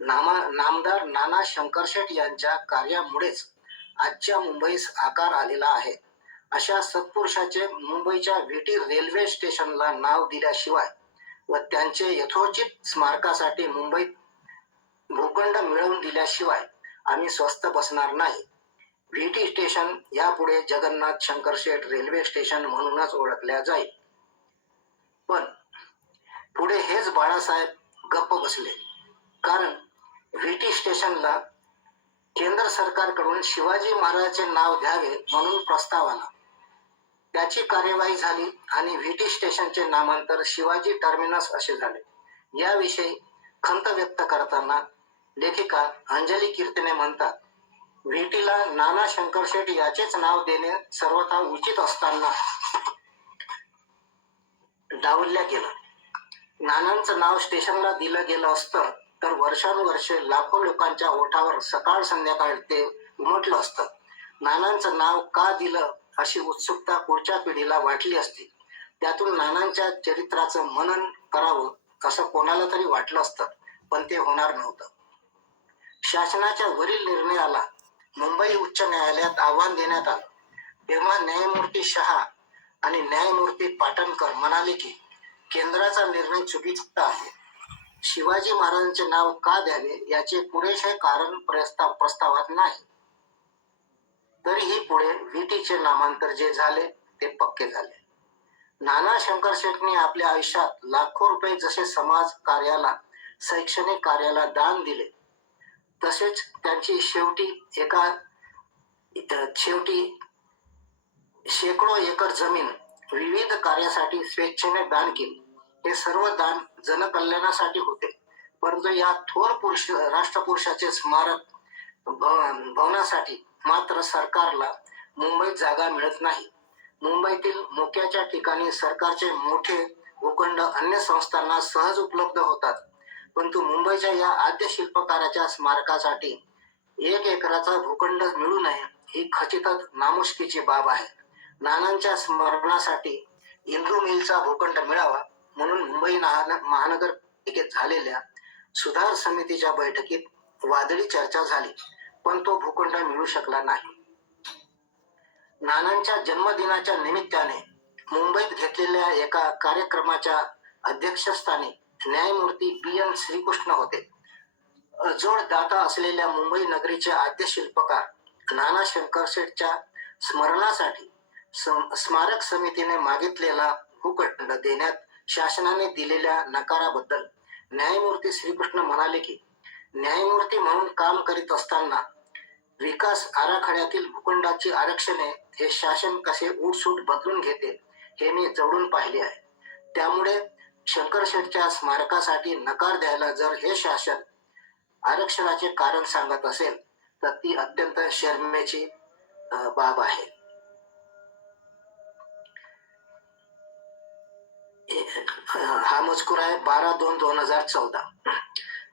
नामदार नाना शंकरशेठ यांच्या कार्यामुळेच आजच्या मुंबईस आकार आलेला आहे. अशा सत्पुरुषाचे मुंबईच्या व्हीटी रेल्वे स्टेशनला नाव दिल्याशिवाय व त्यांचे यथोचित स्मारकासाठी मुंबईत भूखंड मिळवून दिल्याशिवाय आम्ही स्वस्थ बसणार नाही. व्हीटी स्टेशन यापुढे जगन्नाथ शंकरशेठ रेल्वे स्टेशन म्हणूनच ओळखल्या जाईल. पण पुढे हेच बाळासाहेब गप्प बसले, कारण व्हीटी स्टेशनला केंद्र सरकारकडून शिवाजी महाराजांचे नाव द्यावे म्हणून प्रस्ताव आला. त्याची कार्यवाही झाली आणि व्हीटी स्टेशनचे नामांतर शिवाजी टर्मिनस असे झाले. याविषयी खंत व्यक्त करताना लेखिका अंजली कीर्तने म्हणतात, व्हीटीला नाना शंकरशेठ याचेच नाव देणे सर्वथा उचित असताना डावलल्या गेलं. नानांचं नाव स्टेशनला दिलं गेलं असतं तर वर्षानुवर्षे लाखो लोकांच्या ओठावर सकाळ संध्याकाळ ते उमटलं असतं. नानांचं नाव का दिलं अशी उत्सुकता पुढच्या पिढीला वाटली असती. त्यातून नानांच्या चरित्राचं मनन करावं असं कोणाला तरी वाटलं असतं, पण ते होणार नव्हतं. शासनाच्या वरील निर्णयाला मुंबई उच्च न्यायालयात आव्हान देण्यात आलं. तेव्हा न्यायमूर्ती शहा आणि न्यायमूर्ती पाटणकर म्हणाले की केंद्राचा निर्णय चुकीचा आहे. शिवाजी महाराजांचे नाव का द्यावे याचे पुरेसे कारण प्रस्तावात नाही. तरीही पुढे व्हीटीचे नामांतर जे झाले ते पक्के झाले. नाना शंकरशेठनी आपल्या आयुष्यात लाखो रुपये जसे समाज कार्याला, शैक्षणिक कार्याला दान दिले, तसेच त्यांची शेवटी शेकडो एकर जमीन विविध कार्यासाठी स्वेच्छेने दान केली. हे सर्व दान जनकल्याणासाठी होते. परंतु या थोर राष्ट्रपुरुषाचे स्मारक भवनासाठी मात्र सरकारला मुंबईत जागा मिळत नाही. मुंबईतील मोक्याच्या ठिकाणी सरकारचे मोठे भूखंड अन्य संस्थांना सहज उपलब्ध होतात, परंतु मुंबईच्या या आद्य शिल्पकाराच्या स्मारकासाठी 1 एकराचा भूखंड मिळू नये ही खचितच नामुष्कीची बाब आहे. नानांच्या स्मरणासाठी इंदू मिलचा भूखंड मिळावा म्हणून मुंबई महानगरपालिकेत झालेल्या सुधार समितीच्या बैठकीत वादळी चर्चा झाली, पण तो भूखंड मिळू शकला नाही. नानांच्या जन्मदिनाच्या निमित्ताने मुंबईत घेतलेल्या एका कार्यक्रमाच्या अध्यक्षस्थानी न्यायमूर्ती BN श्रीकृष्ण होते. अजोड दाता असलेल्या मुंबई नगरीचे आद्य शिल्पकार नाना शंकरशेठच्या स्मरणासाठी स्मारक समितीने मागितलेला भूखंड देण्यात शासनाने दिलेल्या नकाराबद्दल न्यायमूर्ती श्रीकृष्ण म्हणाले की न्यायमूर्ती म्हणून काम करीत असताना विकास आराखड्यातील भूखंडाची आरक्षणे हे शासन कसे उठसूट बदलून घेते हे मी जवळून पाहिले आहे. त्यामुळे शंकरशेठच्या स्मारकासाठी नकार द्यायला जर हे शासन आरक्षणाचे कारण सांगत असेल तर ती अत्यंत शरमेची बाब आहे. हा मजकूर आहे 12/2/2014.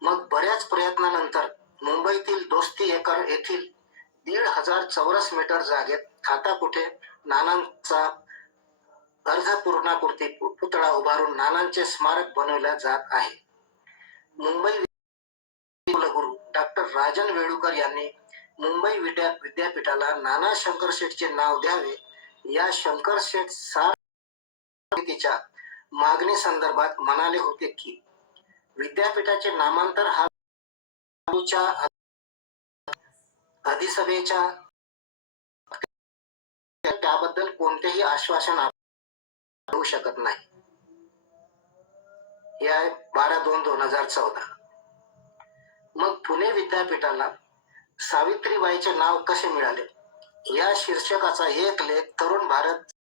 मग बऱ्याच प्रयत्नानंतर मुंबईतील दोस्ती एकर येथील 1,500 चौरस मीटर जागेत आता कुठे नानांचा अर्धपूर्णाकृती पुतळा उभारून नानांचे स्मारक बनवले जात आहे. मुंबई कुलगुरू डॉक्टर राजन वेळुकर यांनी मुंबई विद्यापीठाला नाना शंकरशेठचे नाव द्यावे या शंकरशेठ समितीच्या मागणी संदर्भात म्हणाले होते की विद्यापीठाचे नामांतर हा अधिसभेच्या त्याबद्दल कोणतेही आश्वासन होऊ शकत नाही. हे आहे 12/2/2014. मग पुणे विद्यापीठाला सावित्रीबाईचे नाव कसे मिळाले या शीर्षकाचा एक लेख तरुण भारत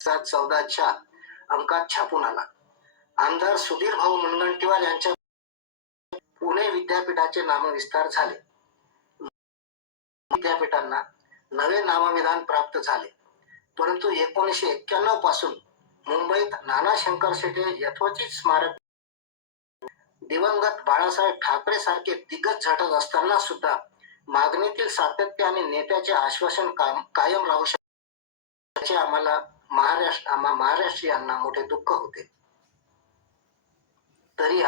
14च्या अंकात छापून आला. आमदार सुधीर भाऊ मुनगंटीवार यांच्या पुणे विद्यापीठाचे नामविस्तार झाले. विद्यापीठांना नवे नामविधान प्राप्त झाले, परंतु 1991 पासून मुंबईत नाना शंकरशेठ यथोचित स्मारक दिवंगत बाळासाहेब ठाकरे सारखे दिग्गज झटत असताना सुद्धा मागणीतील सातत्य आणि नेत्याचे आश्वासन कायम राहू शकते याचे आम्हा महाराष्ट्रीयांना मोठे दुःख होते. तरी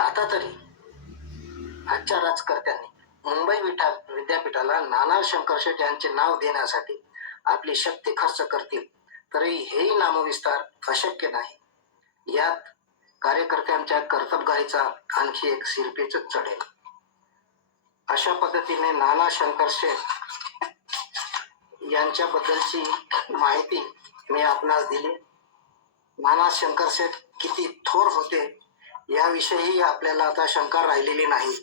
आजच्या राजकर्त्यांनी मुंबई विद्यापीठाला नाना शंकरशेठ यांचे नाव देण्यासाठी आपली शक्ती खर्च करतील, तरी हेही नामविस्तार अशक्य नाही. यात कार्यकर्त्यांच्या कर्तबगारीचा आणखी एक शिरपेच चढेल. अशा पद्धतीने नाना शंकरशेठ यांच्याबद्दलची माहिती मी आपणास दिली. नाना शंकरशेठ किती थोर होते याविषयी आपल्याला आता शंका राहिलेली नाही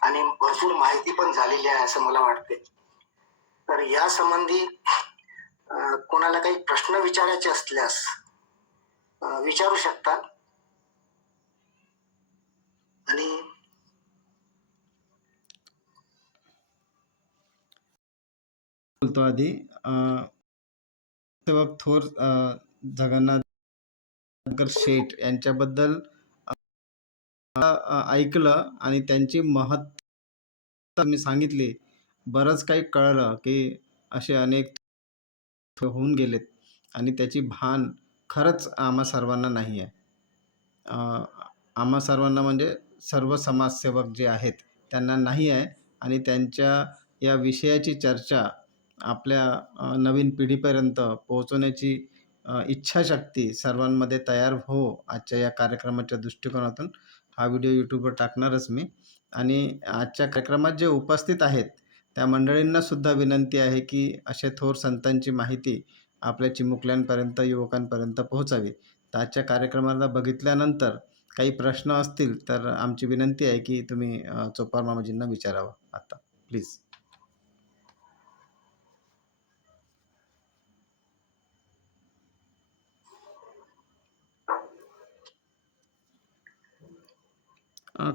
आणि भरपूर माहिती पण झालेली आहे असं मला वाटते. तर या संबंधी कोणाला काही प्रश्न विचारायचे असल्यास विचारू शकता. आणि बोलतो आधी सेवक थोर जगन्नाथ शेठ यांच्याबद्दल ऐकलं आणि त्यांची महत्त्व मी सांगितली. बरंच काही कळलं की असे अनेक होऊन गेलेत आणि त्याची भान खरंच आम्हा सर्वांना नाही आहे. अ, आम्हा सर्वांना म्हणजे सर्व समाजसेवक जे आहेत त्यांना नाही आहे आणि त्यांच्या या विषयाची चर्चा आपल्या नवीन पिढीपर्यंत पोहोचवण्याची इच्छाशक्ती सर्वांमध्ये तयार हो आजच्या या कार्यक्रमाच्या दृष्टिकोनातून हा व्हिडिओ यूट्यूबवर टाकणारच मी. आणि आजच्या कार्यक्रमात जे उपस्थित आहेत त्या मंडळींना सुद्धा विनंती आहे की अशा थोर संतांची माहिती आपल्या चिमुकल्यांपर्यंत युवकांपर्यंत पोहोचावी. तर आजच्या कार्यक्रमाला बघितल्यानंतर काही प्रश्न असतील तर आमची विनंती आहे की तुम्ही चोपार मामाजींना विचारावं आता प्लीज.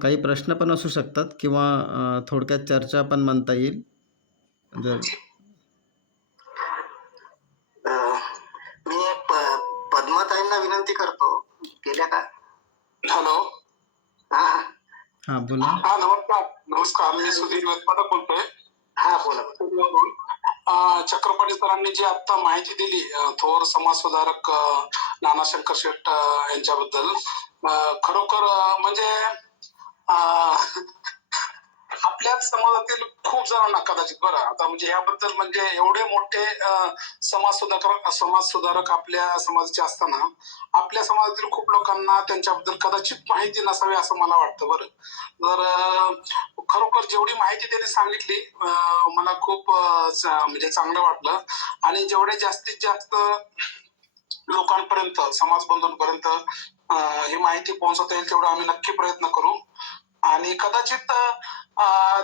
काही प्रश्न पण असू शकतात किंवा थोडक्यात चर्चा पण म्हणता येईल जर मी पद्माताईंना विनंती करतो केल्या का. हॅलो. हा हां बोला. हा नमस्कार. नमस्कार, मी सुधीर वेदपाठक बोलतोय. हा बोला. चक्रपाणी सरांनी जी आता माहिती दिली थोर समाजसुधारक नानाशंकर शेठ यांच्याबद्दल, खरोखर म्हणजे आपल्याच समाजातील खूप जणांना कदाचित बरं आता म्हणजे याबद्दल म्हणजे एवढे मोठे समाजसुधारक आपल्या समाजाचे असताना आपल्या समाजातील खूप लोकांना त्यांच्याबद्दल कदाचित माहिती नसावी असं मला वाटतं. बरं तर खरोखर जेवढी माहिती त्यांनी सांगितली मला खूप म्हणजे चांगलं वाटलं आणि जेवढे जास्तीत जास्त लोकांपर्यंत समाज बंधूंपर्यंत ही माहिती पोहोचवता येईल तेवढं आम्ही नक्की प्रयत्न करू. आणि कदाचित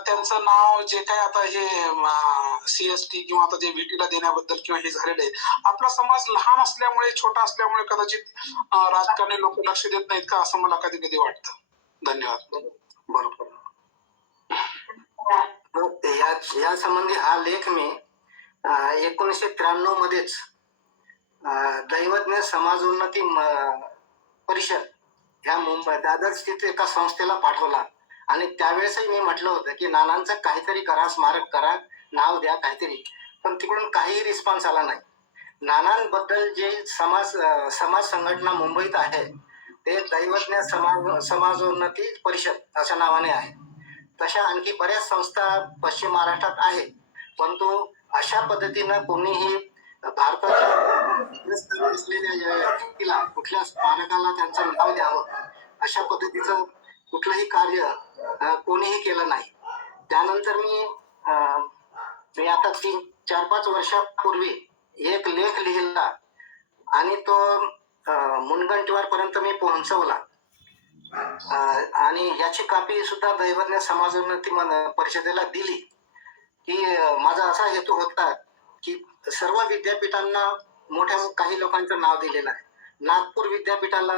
त्यांचं नाव जे काय आता हे CST किंवा आता जे VT ला देण्याबद्दल किंवा हे झालेलं आहे, आपला समाज लहान असल्यामुळे छोटा असल्यामुळे कदाचित राजकारणी लोक लक्ष देत नाहीत का असं मला कधी कधी वाटतं. धन्यवाद. बरोबर. या संबंधी हा लेख मी 1993 मध्येच दैवज्ञ समाजोन्नती परिषद ह्या मुंबई दादर स्थित एका संस्थेला पाठवला आणि त्यावेळेसही मी म्हटलं होतं की नानांचं काहीतरी करा, स्मारक करा, नाव द्या काहीतरी, पण तिकडून काही रिस्पॉन्स आला नाही. नानांबद्दल जे समाज संघटना मुंबईत आहे ते दैवज्ञ समाजोन्नती परिषद अशा नावाने आहे. तशा आणखी बऱ्याच संस्था पश्चिम महाराष्ट्रात आहेत, परंतु अशा पद्धतीनं कोणीही भारताच्या असलेल्या व्यक्तीला कुठल्या स्मारकाला त्यांचं नाव द्यावं अशा पद्धतीचं कुठलंही कार्य कोणीही केलं नाही. त्यानंतर मी आता 3-4-5 वर्षापूर्वी एक लेख लिहिला आणि तो मुनगंटीवार पर्यंत मी पोहोचवला आणि याची कॉपी सुद्धा दैवज्ञ समाजोन्नती परिषदेला दिली की माझा असा हेतू होता की सर्व विद्यापीठांना मोठ्या काही लोकांचं नाव दिलेलं आहे. नागपूर विद्यापीठाला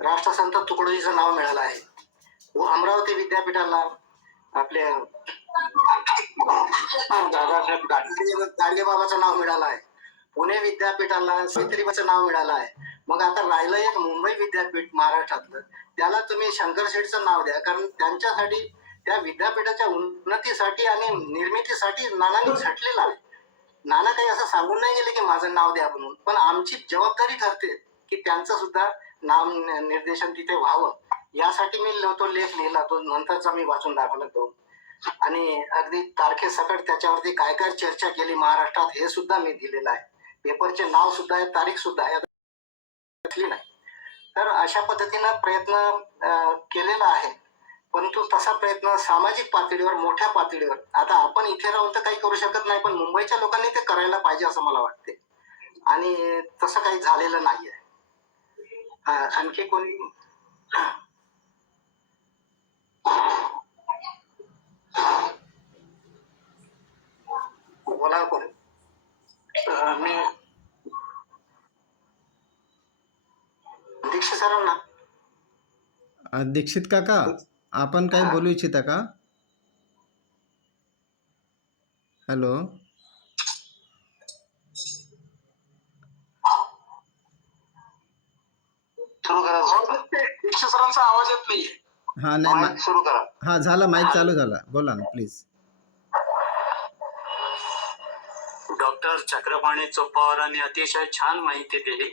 राष्ट्रसंत तुकडोजीचं नाव मिळालं आहे व अमरावती विद्यापीठाला आपले दादासाहेब गाडगे बाबाचं नाव मिळालं आहे. पुणे विद्यापीठाला सावित्रीबाईचं नाव मिळालं आहे. मग आता राहिलं एक मुंबई विद्यापीठ महाराष्ट्रातलं, त्याला तुम्ही शंकर शेठचं नाव द्या, कारण त्यांच्यासाठी त्या विद्यापीठाच्या उन्नतीसाठी आणि निर्मितीसाठी नानांनी झटलेला आहे. नाना काही असं सांगून नाही गेले की माझं नाव द्या म्हणून, पण आमची जबाबदारी ठरते की त्यांचं सुद्धा नाम निर्देशन तिथे व्हावं. यासाठी मी तो लेख लिहिला, तो नंतरचा मी वाचून दाखवला तो, आणि अगदी तारखेसकट त्याच्यावरती काय काय चर्चा केली महाराष्ट्रात हे सुद्धा मी दिलेलं आहे. पेपरचे नाव सुद्धा आहे, तारीख सुद्धा आहे, नाही. तर अशा पद्धतीनं प्रयत्न केलेला आहे, परंतु तसा प्रयत्न सामाजिक पातळीवर, मोठ्या पातळीवर, आता आपण इथे राहून तर काही करू शकत नाही, पण मुंबईच्या लोकांनी ते करायला पाहिजे असं मला वाटते आणि तसं काही झालेलं नाहीये. आणखी कोणी बोला कोणी. मी दीक्षित सरांना. दीक्षित काका, आपण काही बोलू इच्छिता का? हॅलो. दीक्षित सरांचा आवाज येत नाहीये. हा नाही माईक सुरू करा. हा झाला, माईक चालू झाला, बोला ना प्लीज. डॉक्टर चक्रपाणी चोप्पावरांनी अतिशय छान माहिती दिली,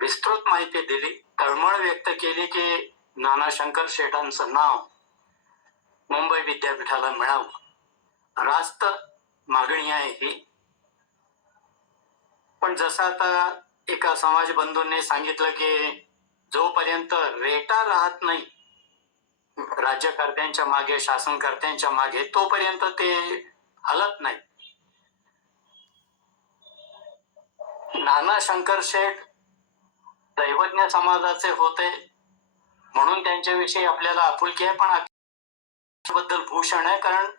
विस्तृत माहिती दिली, तळमळ व्यक्त केली की नाना शंकर शेठांचं नाव मुंबई विद्यापीठाला मिळावं. रास्त मागणी आहे ही. पण जसं आता एका समाज बंधूंनी सांगितलं की जोपर्यंत रेटा राहत नाही राज्यकर्त्यांच्या मागे, शासनकर्त्यांच्या मागे, तोपर्यंत ते हलत नाही. नाना शंकर शेठ दैवज्ञ समाजाचे होते म्हणून त्यांच्याविषयी आपल्याला आपुलकी आहे, पण बद्दल भूषण आहे. कारण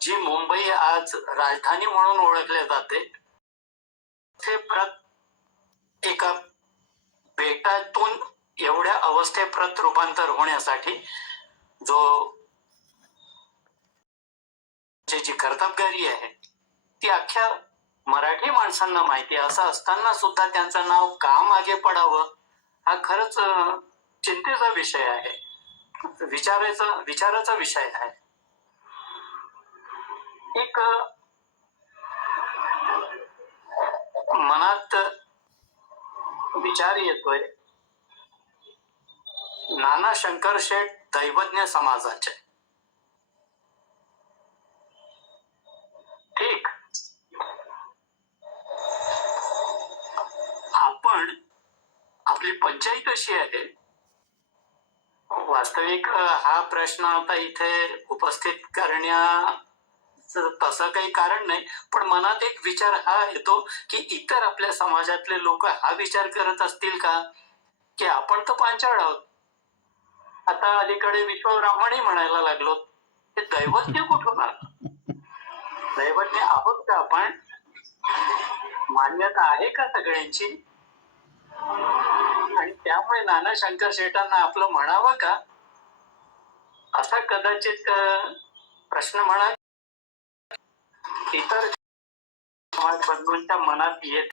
जी मुंबई आज राजधानी म्हणून ओळखले जाते ते एका बेटातून एवढ्या अवस्थेप्रत रूपांतर होण्यासाठी जो जी कर्तबगारी आहे ती अख्ख्या मराठी माणसांना माहिती आहे. असं असताना सुद्धा त्यांचं नाव का मागे पडावं हा खरंच चिंतेचा विषय आहे, विचाराचा विषय आहे. एक मनात विचार येतोय, नाना शंकर शेठ दैवज्ञ समाजाचे, ठीक, आपण आपली पंचायत अशी आहे. वास्तविक हा प्रश्न आता इथे उपस्थित करण्याचं तसं काही कारण नाही, पण मनात एक विचार हा येतो की इतर आपल्या समाजातले लोक हा विचार करत असतील का की आपण तर पांचाळ आहोत. आता अलीकडे विश्वब्राह्मणी म्हणायला लागलो, हे दैवज्ञ कुठून आलं? दैवज्ञ आहोत का आपण? मान्यता आहे का सगळ्यांची? आणि त्यामुळे नाना शंकर शेठांना आपलं म्हणावं का, असा कदाचित प्रश्न म्हणा इतर समाज बंधूंच्या मनात येत.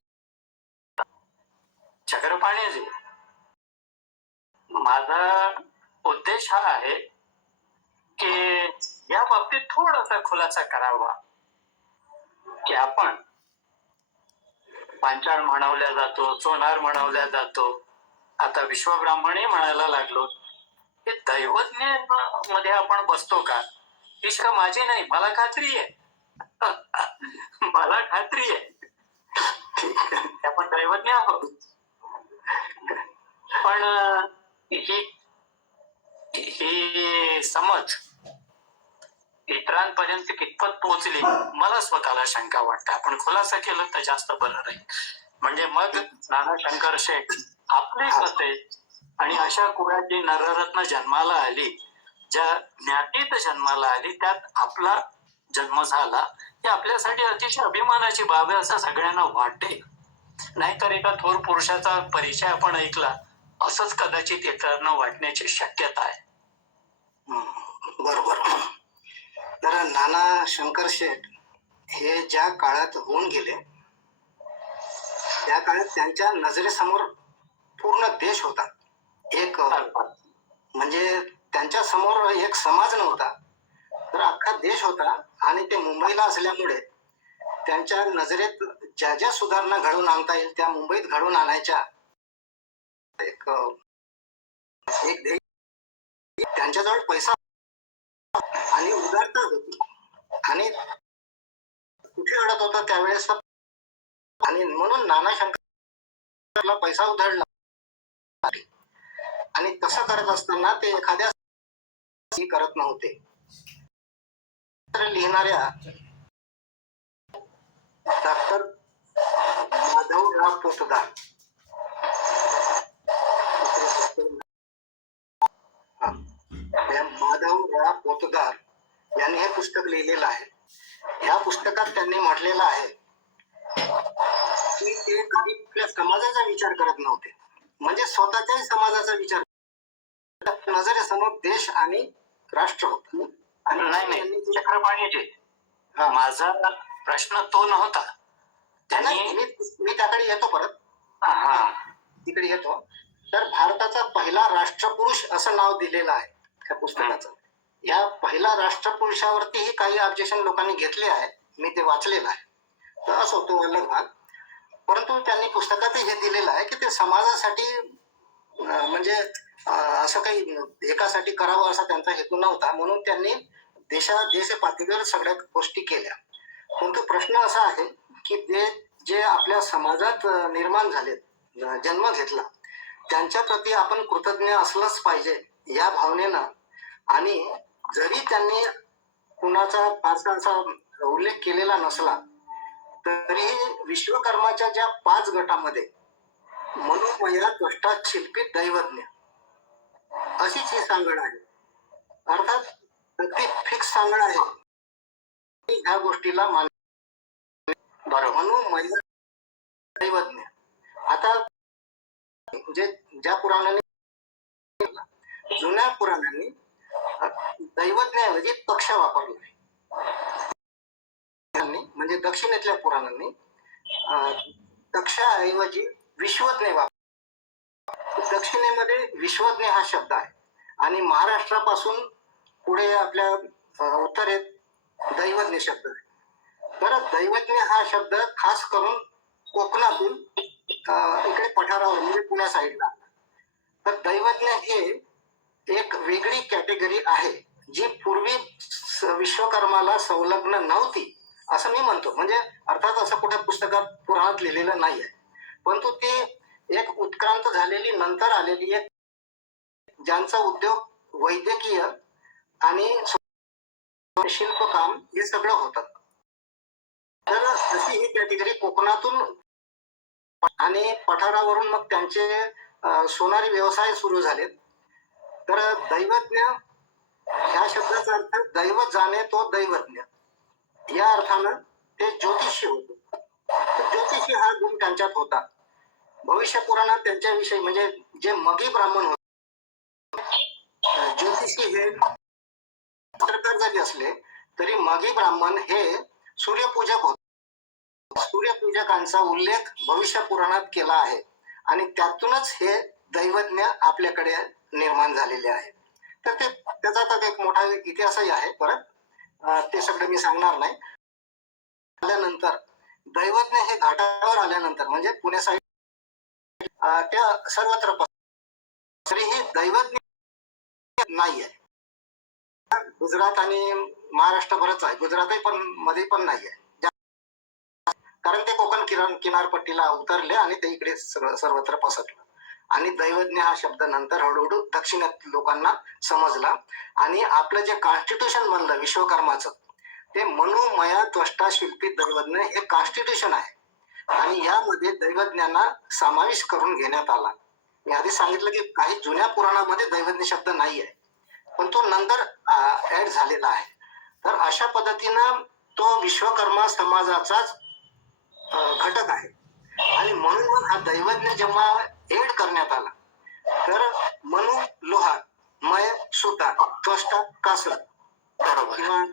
चक्रपाणीजी, माझा उद्देश हा आहे की या बाबतीत थोडासा खुलासा करावा की आपण पांचाळ म्हणवल्या जातो, सोनार म्हणवल्या जातो, आता विश्वब्राह्मणी म्हणायला लागलो. हे दैवज्ञ मध्ये आपण बसतो का? इश्क माझी नाही, मला खात्री आहे. मला खात्री आहे आपण दैवज्ञ आहोत. पण ही समज इतरांपर्यंत कितपत पोहोचली मला स्वतःला शंका वाटते. आपण खुलासा केलं तर जास्त बरं राहील. म्हणजे मग नाना शंकर शेठ आपले कसे आणि अशा कुळाची नररत्न जन्माला आली, ज्या ज्ञातीत जन्माला आली, त्यात आपला जन्म झाला, ही आपल्यासाठी अतिशय अभिमानाची बाब आहे असं सगळ्यांना वाटते. नाहीतर एका थोर पुरुषाचा परिचय आपण ऐकला असंच कदाचित इतरांना वाटण्याची शक्यता आहे. बरोबर. तर नाना शंकर शेठ हे ज्या काळात होऊन गेले त्या काळात त्यांच्या नजरेसमोर पूर्ण देश होता. एक म्हणजे त्यांच्या समोर एक समाज नव्हता तर अख्खा देश होता. आणि ते मुंबईला असल्यामुळे त्यांच्या नजरेत ज्या ज्या सुधारणा घडवून आणता येईल त्या मुंबईत घडवून आणायच्या एक ध्येय. त्यांच्याजवळ पैसा आणि उदारता होती आणि कुठे अडत होता त्यावेळेस. आणि म्हणून नाना शंकरला पैसा उधळला आणि तसं करत असताना ते एखाद्या करत नव्हते. लिहिणाऱ्या डॉक्टर माधवराव पोतदार माधवराव पोतदार यांनी हे पुस्तक लिहिलेलं आहे. ह्या पुस्तकात त्यांनी म्हटलेलं आहे की ते कधी आपल्या समाजाचा विचार करत नव्हते, म्हणजे स्वतःच्याही समाजाचा विचार. नजरेसमोर देश आणि राष्ट्र होत. नाही चक्रपाणीजी, माझा प्रश्न तो नव्हता. मी त्याकडे येतो परत. तिकडे येतो. तर भारताचा पहिला राष्ट्रपुरुष असं नाव दिलेलं आहे ह्या पुस्तकाचं. या पहिला राष्ट्रपुरुषावरतीही काही ऑब्जेक्शन लोकांनी घेतले आहे, मी ते वाचलेलं आहे. तर असो तो अलग भाग. परंतु त्यांनी पुस्तकातही हे दिलेलं आहे की ते समाजासाठी म्हणजे असं काही एकासाठी करावं असा त्यांचा हेतू नव्हता, म्हणून त्यांनी देश पातळीवर सगळ्या गोष्टी केल्या. परंतु प्रश्न असा आहे की जे आपल्या समाजात निर्माण झालेत, जन्म घेतला, त्यांच्या प्रती आपण कृतज्ञ असलंच पाहिजे या भावनेनं, आणि जरी त्यांनी कुणाचा फारसा असा उल्लेख केलेला नसला तरी विश्वकर्माच्या ज्या 5 गटामध्ये मनोमया, त्वष्टा, शिल्पी, दैवज्ञ अशीच ही सांगड आहे. अर्थात अगदी फिक्स सांगड आहे ह्या गोष्टीला मनोमय, दैवज्ञ. आता जे ज्या पुराणांनी, जुन्या पुराणांनी दैवज्ञाऐवजी पक्ष वापरला, म्हणजे दक्षिणेतल्या पुराणांनी तक्षाऐवजी विश्वज्ञ वापर. दक्षिणेमध्ये विश्वज्ञ हा शब्द आहे आणि महाराष्ट्रापासून पुढे आपल्या उत्तरेत दैवज्ञ शब्द आहे. तर दैवज्ञ हा शब्द खास करून कोकणातून इकडे पठारावर म्हणजे पुण्या साईडला. तर दैवज्ञ हे एक वेगळी कॅटेगरी आहे जी पूर्वी विश्वकर्माला संलग्न नव्हती असं मी म्हणतो. म्हणजे अर्थात असं कुठे पुस्तकात पुराणात लिहिलेलं नाही आहे, परंतु ती एक उत्क्रांत झालेली नंतर आलेली एक, ज्यांचा उद्योग वैद्यकीय आणि शिल्पकाम हे सगळं होतं. तर अशी ही कॅटेगरी कोकणातून आणि पठारावरून मग त्यांचे सोनारी व्यवसाय सुरू झाले. तर दैवज्ञ ह्या शब्दाचा अर्थ दैवत जाणे तो दैवज्ञ या अर्थानं ते ज्योतिषी होते. ज्योतिषी हा गुण त्यांच्यात होता. भविष्य पुराणात त्यांच्याविषयी म्हणजे जे मगी ब्राह्मण होते, ज्योतिषी हे पत्रकार जरी असले तरी मगी ब्राह्मण हे सूर्यपूजक होते. सूर्यपूजकांचा उल्लेख भविष्य पुराणात केला आहे आणि त्यातूनच हे दैवज्ञ आपल्याकडे निर्माण झालेले आहे. तर त्याचा तर एक मोठा इतिहासही आहे. परत ते सगळं मी सांगणार नाही. आल्यानंतर दैवज्ञ हे घाटावर आल्यानंतर म्हणजे पुणे साईड त्या सर्वत्र तरीही दैवज्ञ नाही आहे. गुजरात आणि महाराष्ट्रभरच आहे, गुजरातही पण मध्ये पण नाही आहे, कारण ते कोकण किनारपट्टीला उतरले आणि ते इकडे सर्वत्र पसरलं. आणि दैवज्ञ हा शब्द नंतर हळूहळू दक्षिणात लोकांना समजला आणि आपलं जे कॉन्स्टिट्यूशन बनलं विश्वकर्माचं, ते मनोमया, त्वष्टा, शिल्पी, दैवज्ञ हे कॉन्स्टिट्यूशन आहे आणि यामध्ये दैवज्ञांना समावेश करून घेण्यात आला. मी आधी सांगितलं की काही जुन्या पुराणामध्ये दैवज्ञ शब्द नाही आहे, पण तो नंतर ऍड झालेला आहे. तर अशा पद्धतीनं तो विश्वकर्मा समाजाचाच घटक आहे. आणि म्हणून हा दैवज्ञ जेव्हा एड करण्यात आला तर मनु लोहार, मय सुतार, त्वष्टा कासर किंवा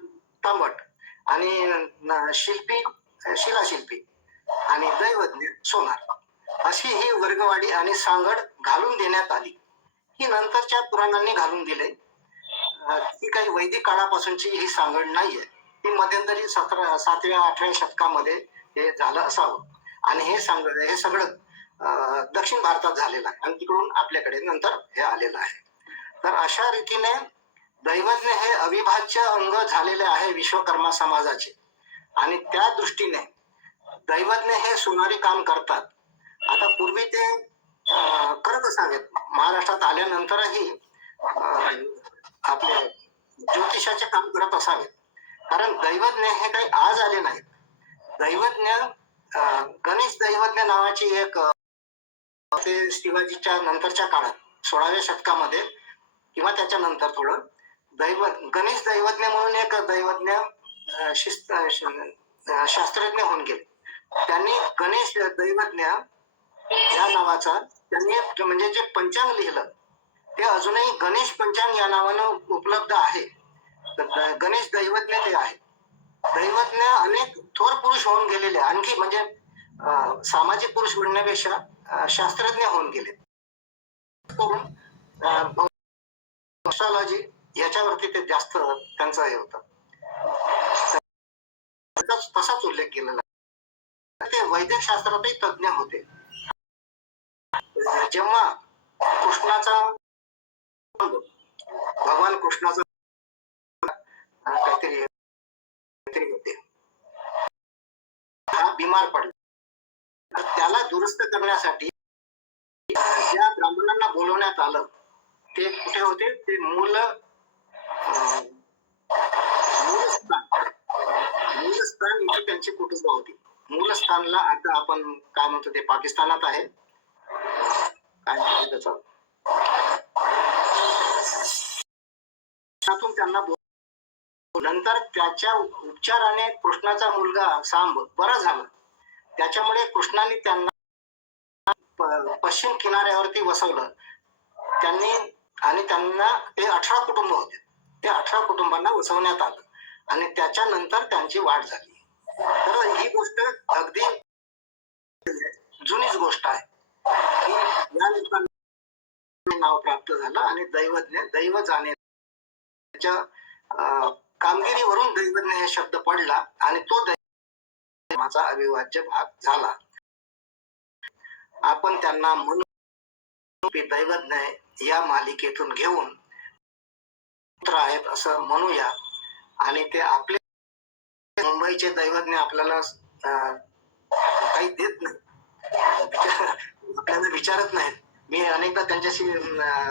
तांबट आणि शिल्पी शिलाशिल्पी आणि दैवज्ञ सोनार अशी ही वर्गवाडी आणि सांगड घालून देण्यात आली. ही नंतरच्या पुराणांनी घालून दिले. ती काही वैदिक काळापासूनची ही सांगड नाहीये, ती मध्यंतरी 7व्या-8व्या शतकामध्ये हे झालं असावं आणि हे सगळं दक्षिण भारतात झालेलं आहे आणि तिकडून आपल्याकडे नंतर हे आलेलं आहे. तर अशा रीतीने दैवज्ञ हे अविभाज्य अंग झालेले आहे विश्वकर्मा समाजाचे आणि त्या दृष्टीने दैवज्ञ हे सोनारी काम करतात. आता पूर्वी ते करत असावेत, महाराष्ट्रात आल्यानंतरही आपले ज्योतिषाचे काम करत असावेत, कारण दैवज्ञ हे काही आज आले नाहीत. दैवज्ञ गणेश दैवज्ञ नावाची एक ते शिवाजीच्या नंतरच्या काळात 16व्या शतकामध्ये किंवा त्याच्यानंतर थोडं गणेश दैवज्ञ म्हणून एक दैवज्ञ शास्त्रज्ञ होऊन गेले. त्यांनी गणेश दैवज्ञ या नावाचा त्यांनी म्हणजे जे पंचांग लिहिलं ते अजूनही गणेश पंचांग या नावानं उपलब्ध आहे. तर गणेश दैवज्ञ ते आहे. दैवज्ञ अनेक थोर पुरुष होऊन गेलेले, आणखी म्हणजे सामाजिक पुरुष म्हणण्यापेक्षा शास्त्रज्ञ होऊन गेले. करून ॲस्ट्रॉलॉजी याच्यावरती ते जास्त त्यांचं हे होतं. तसाच उल्लेख केलेला आहे. ते वैद्यकशास्त्रातही तज्ञ होते. जेव्हा कृष्णाचा भगवान कृष्णाचा काहीतरी काहीतरी होते, हा बिमार पडला, तर त्याला दुरुस्त करण्यासाठी ज्या ब्राह्मणांना बोलवण्यात आलं ते कुठे होते, ते मूलस्थान इथे त्यांची कुटुंब होती. मूलस्थानला आता आपण काय म्हणतो ते पाकिस्तानात आहे. काय म्हणतो त्याचं, त्यातून त्यांना नंतर त्याच्या उपचाराने कृष्णाचा मुलगा सांब बरा झाला. त्याच्यामुळे कृष्णाने त्यांना पश्चिम किनाऱ्यावरती वसवलं. त्यांना ते 18 कुटुंब होते. त्या 18 कुटुंबांना वसवण्यात आलं आणि त्याच्यानंतर त्यांची वाढ झाली. तर ही गोष्ट अगदी जुनीच गोष्ट आहे की या लोकांना नाव प्राप्त झालं आणि दैव जाण्याच्या कामगिरीवरून दैवज्ञ हे शब्द पडला आणि तो दैवाचा अविभाज्य भाग झाला. आपण त्यांना म्हणून दैवज्ञ या मालिकेतून घेऊन पुत्र आहेत असं म्हणूया आणि ते आपले मुंबईचे दैवज्ञ आपल्याला काही देत नाही, आपल्याला विचारत नाहीत. मी अनेकदा त्यांच्याशी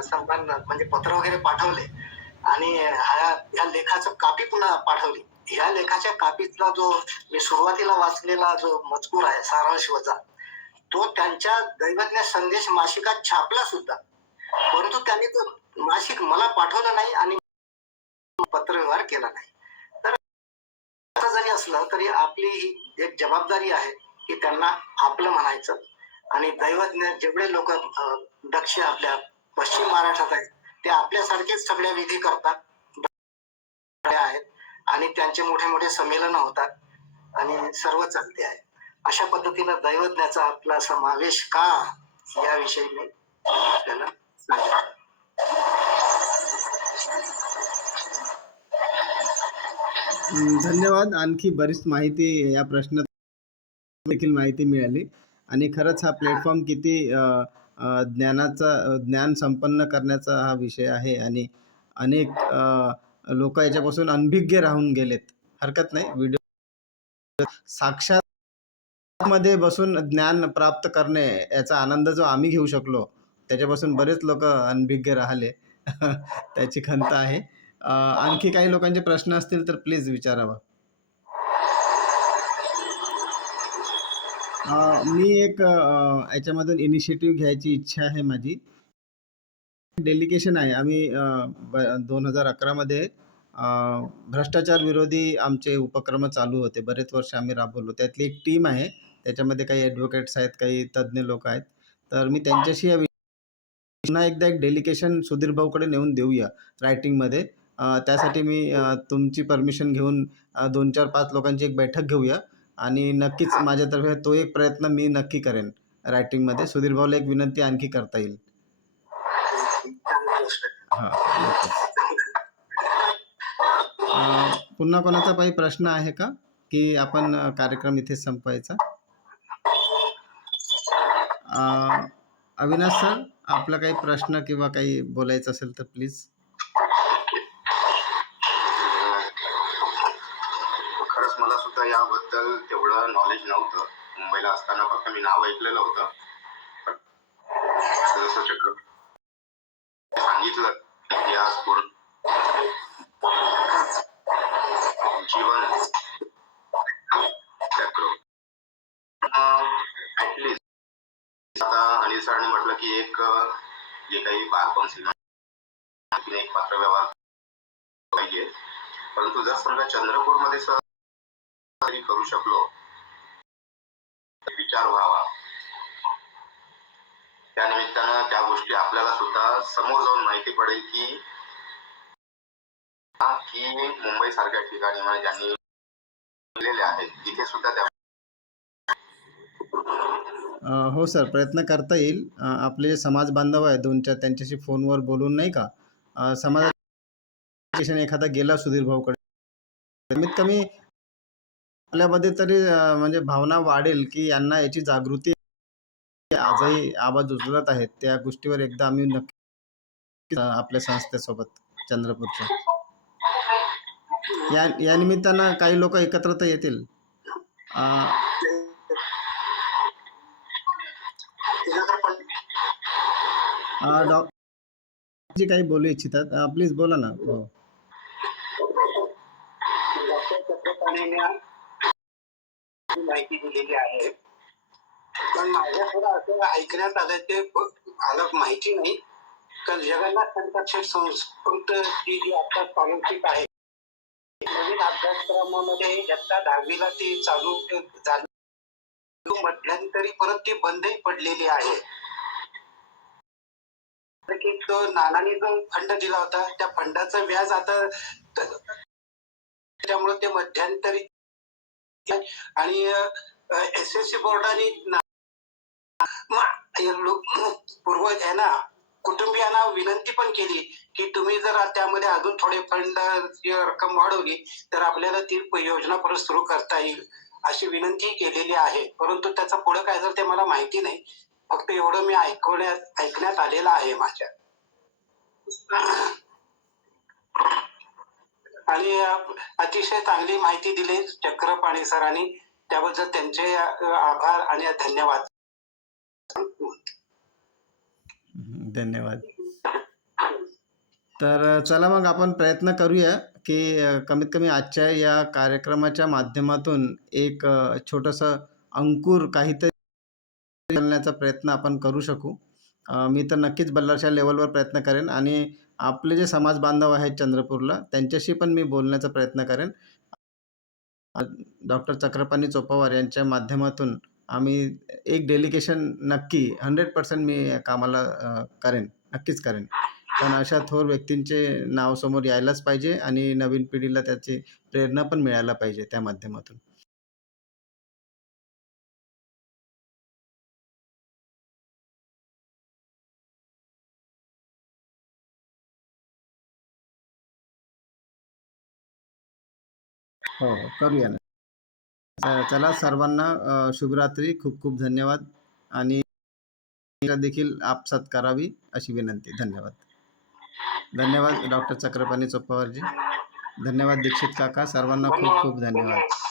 संपर्क म्हणजे पत्र वगैरे पाठवले आणि ह्या लेखाचं कापी पुन्हा पाठवली. ह्या लेखाच्या कापीतला जो मी सुरुवातीला वाचलेला जो मजकूर आहे सारांश वजा, तो त्यांच्या दैवज्ञ संदेश मासिकात छापला सुद्धा, परंतु त्यांनी तो मासिक मला पाठवलं नाही आणि पत्रव्यवहार केला नाही. तर असं जरी असलं तरी आपली ही एक जबाबदारी आहे की त्यांना आपलं म्हणायचं आणि दैवज्ञ जेवढे लोक दक्षिण आपल्या पश्चिम महाराष्ट्रात आहेत ते आपल्यासारखेच सगळ्या विधी करतात आहेत आणि त्यांचे मोठे मोठे संमेलन होतात आणि सर्व चालते आहे. अशा पद्धतीनं दैवज्ञाचा आपला समावेश का याविषयी मी आपल्याला सांगतो. धन्यवाद. आणखी बरीच माहिती या प्रश्नात देखील माहिती मिळाली आणि खरंच हा प्लॅटफॉर्म किती ज्ञान संपन्न करण्याचा हा विषय आहे आणि अनेक लोक याच्यापासून अनभिज्ञ राहून गेलेत. हरकत नाही, व्हिडिओ साक्षात मध्ये बसून ज्ञान प्राप्त करणे याचा आनंद जो आम्ही घेऊ शकलो त्याच्यापासून बरेच लोक अनभिज्ञ राहिले. त्याची खंत आहे. आणखी काही लोकांचे प्रश्न असतील तर प्लीज विचारावा. मी एक याच्यामधून इनिशिएटिव्ह घ्यायची इच्छा आहे माझी. डेलिगेशन आहे. आम्ही 2011 मध्ये भ्रष्टाचार विरोधी आमचे उपक्रम चालू होते. बरेच वर्ष आम्ही राबवलो. त्यातली एक टीम आहे. त्याच्यामध्ये काही ॲडव्होकेट्स आहेत, काही तज्ज्ञ लोक आहेत. तर मी त्यांच्याशी या पुन्हा एकदा एक डेलिगेशन सुधीर भाऊकडे नेऊन देऊया रायटिंगमध्ये. त्यासाठी मी तुमची परमिशन घेऊन 2-4-5 लोकांची एक बैठक घेऊया आणि नक्कीच माझ्यातर्फे तो एक प्रयत्न मी नक्की करेन रायटिंगमध्ये. सुधीर भाऊला एक विनंती आणखी करता येईल. हां, पुन्हा कोणाचा काही प्रश्न आहे का की आपण कार्यक्रम इथे संपवायचा? अविनाश सर, आपला काही प्रश्न किंवा काही बोलायचं असेल तर प्लीज. खरंच मला सुद्धा याबद्दल तेवढं नॉलेज नव्हतं. मुंबईला असताना फक्त मी नाव ऐकलेलं होतं. जसं चक्र सांगितलं इतिहास पूर्ण जीवन चक्र ऍटलिस्ट आता अनिल सरांनी म्हटलं की एक जे काही बार कौन्सिल एक पत्रव्यवहार पाहिजे, परंतु जर समजा चंद्रपूरमध्ये सहकारी करू शकलो विचार व्हावा, त्या निमित्तानं त्या गोष्टी आपल्याला सुद्धा समोर जाऊन माहिती पडेल की मुंबई सारख्या ठिकाणी ज्यांनी केलेले आहेत तिथे सुद्धा त्या. हो सर, प्रयत्न करता येईल. आपले जे समाज बांधव आहे 2-4 त्यांच्याशी फोनवर बोलून नाही का समाज एखादा गेला सुधीर भाऊकडे, कमीत कमी आपल्यामध्ये तरी म्हणजे भावना वाढेल की यांना याची जागृती आजही आवाज उचलत आहेत. त्या गोष्टीवर एकदा आम्ही नक्की आपल्या संस्थेसोबत चंद्रपूरच्या या निमित्तानं काही लोक एकत्र तर येतील. जी काही बोलू इच्छितात प्लीज बोला ना. हो. माहिती दिलेली आहे, पण माझ्याकडे असं ऐकण्यात आलं ते मला माहिती नाही, तर जगन्नाथ संकटशेठ संस्कृत ही जी आता स्कॉलरशिप आहे, नवीन अभ्यासक्रमामध्ये इयत्ता 10वीला ती चालू झाली, मध्यंतरी परत ती बंदही पडलेली आहे. की तो नानांनी जो फंड दिला होता त्या फंडाचं व्याज आता त्यामुळे ते मध्यंतरी आणि SSC बोर्डाने पूर्व यांना कुटुंबियांना विनंती पण केली की तुम्ही जर त्यामध्ये अजून थोडे फंड रक्कम वाढवली तर आपल्याला ती योजना परत सुरू करता येईल अशी विनंती केलेली आहे. परंतु त्याचा पुढे काय जर ते मला माहिती नाही, फक्त एवढं मी ऐकण्यात आलेलं आहे माझ्या. आणि अतिशय चांगली माहिती दिली चक्रपाणी सरांनी, त्याबद्दल त्यांचे आभार आणि धन्यवाद. धन्यवाद. तर चला मग आपण प्रयत्न करूया की कमीत कमी आजच्या या कार्यक्रमाच्या माध्यमातून एक छोटंसं अंकुर काहीतरी करण्याचा प्रयत्न आपण करू शकू. मी तर नक्कीच बल्लारशा लेवलवर प्रयत्न करेन आणि आपले जे समाज बांधव आहेत चंद्रपूरला त्यांच्याशी पण मी बोलण्याचा प्रयत्न करेन. डॉक्टर चक्रपाणी चोपावर यांच्या माध्यमातून आम्ही एक डेलिगेशन नक्की 100% मी कामाला करेन, नक्कीच करेन. कारण अशा थोर व्यक्तींचे नाव समोर यायलाच पाहिजे आणि नवीन पिढीला त्याची प्रेरणा पण मिळायला पाहिजे त्या माध्यमातून. हो, हो. करूया ना. चला सर्वांना शुभरात्री. खूप खूप धन्यवाद आणि देखील आपसात करावी अशी विनंती. धन्यवाद. धन्यवाद डॉक्टर चक्रपाणी चोपावरजी. धन्यवाद दीक्षित काका. सर्वांना खूप खूप धन्यवाद.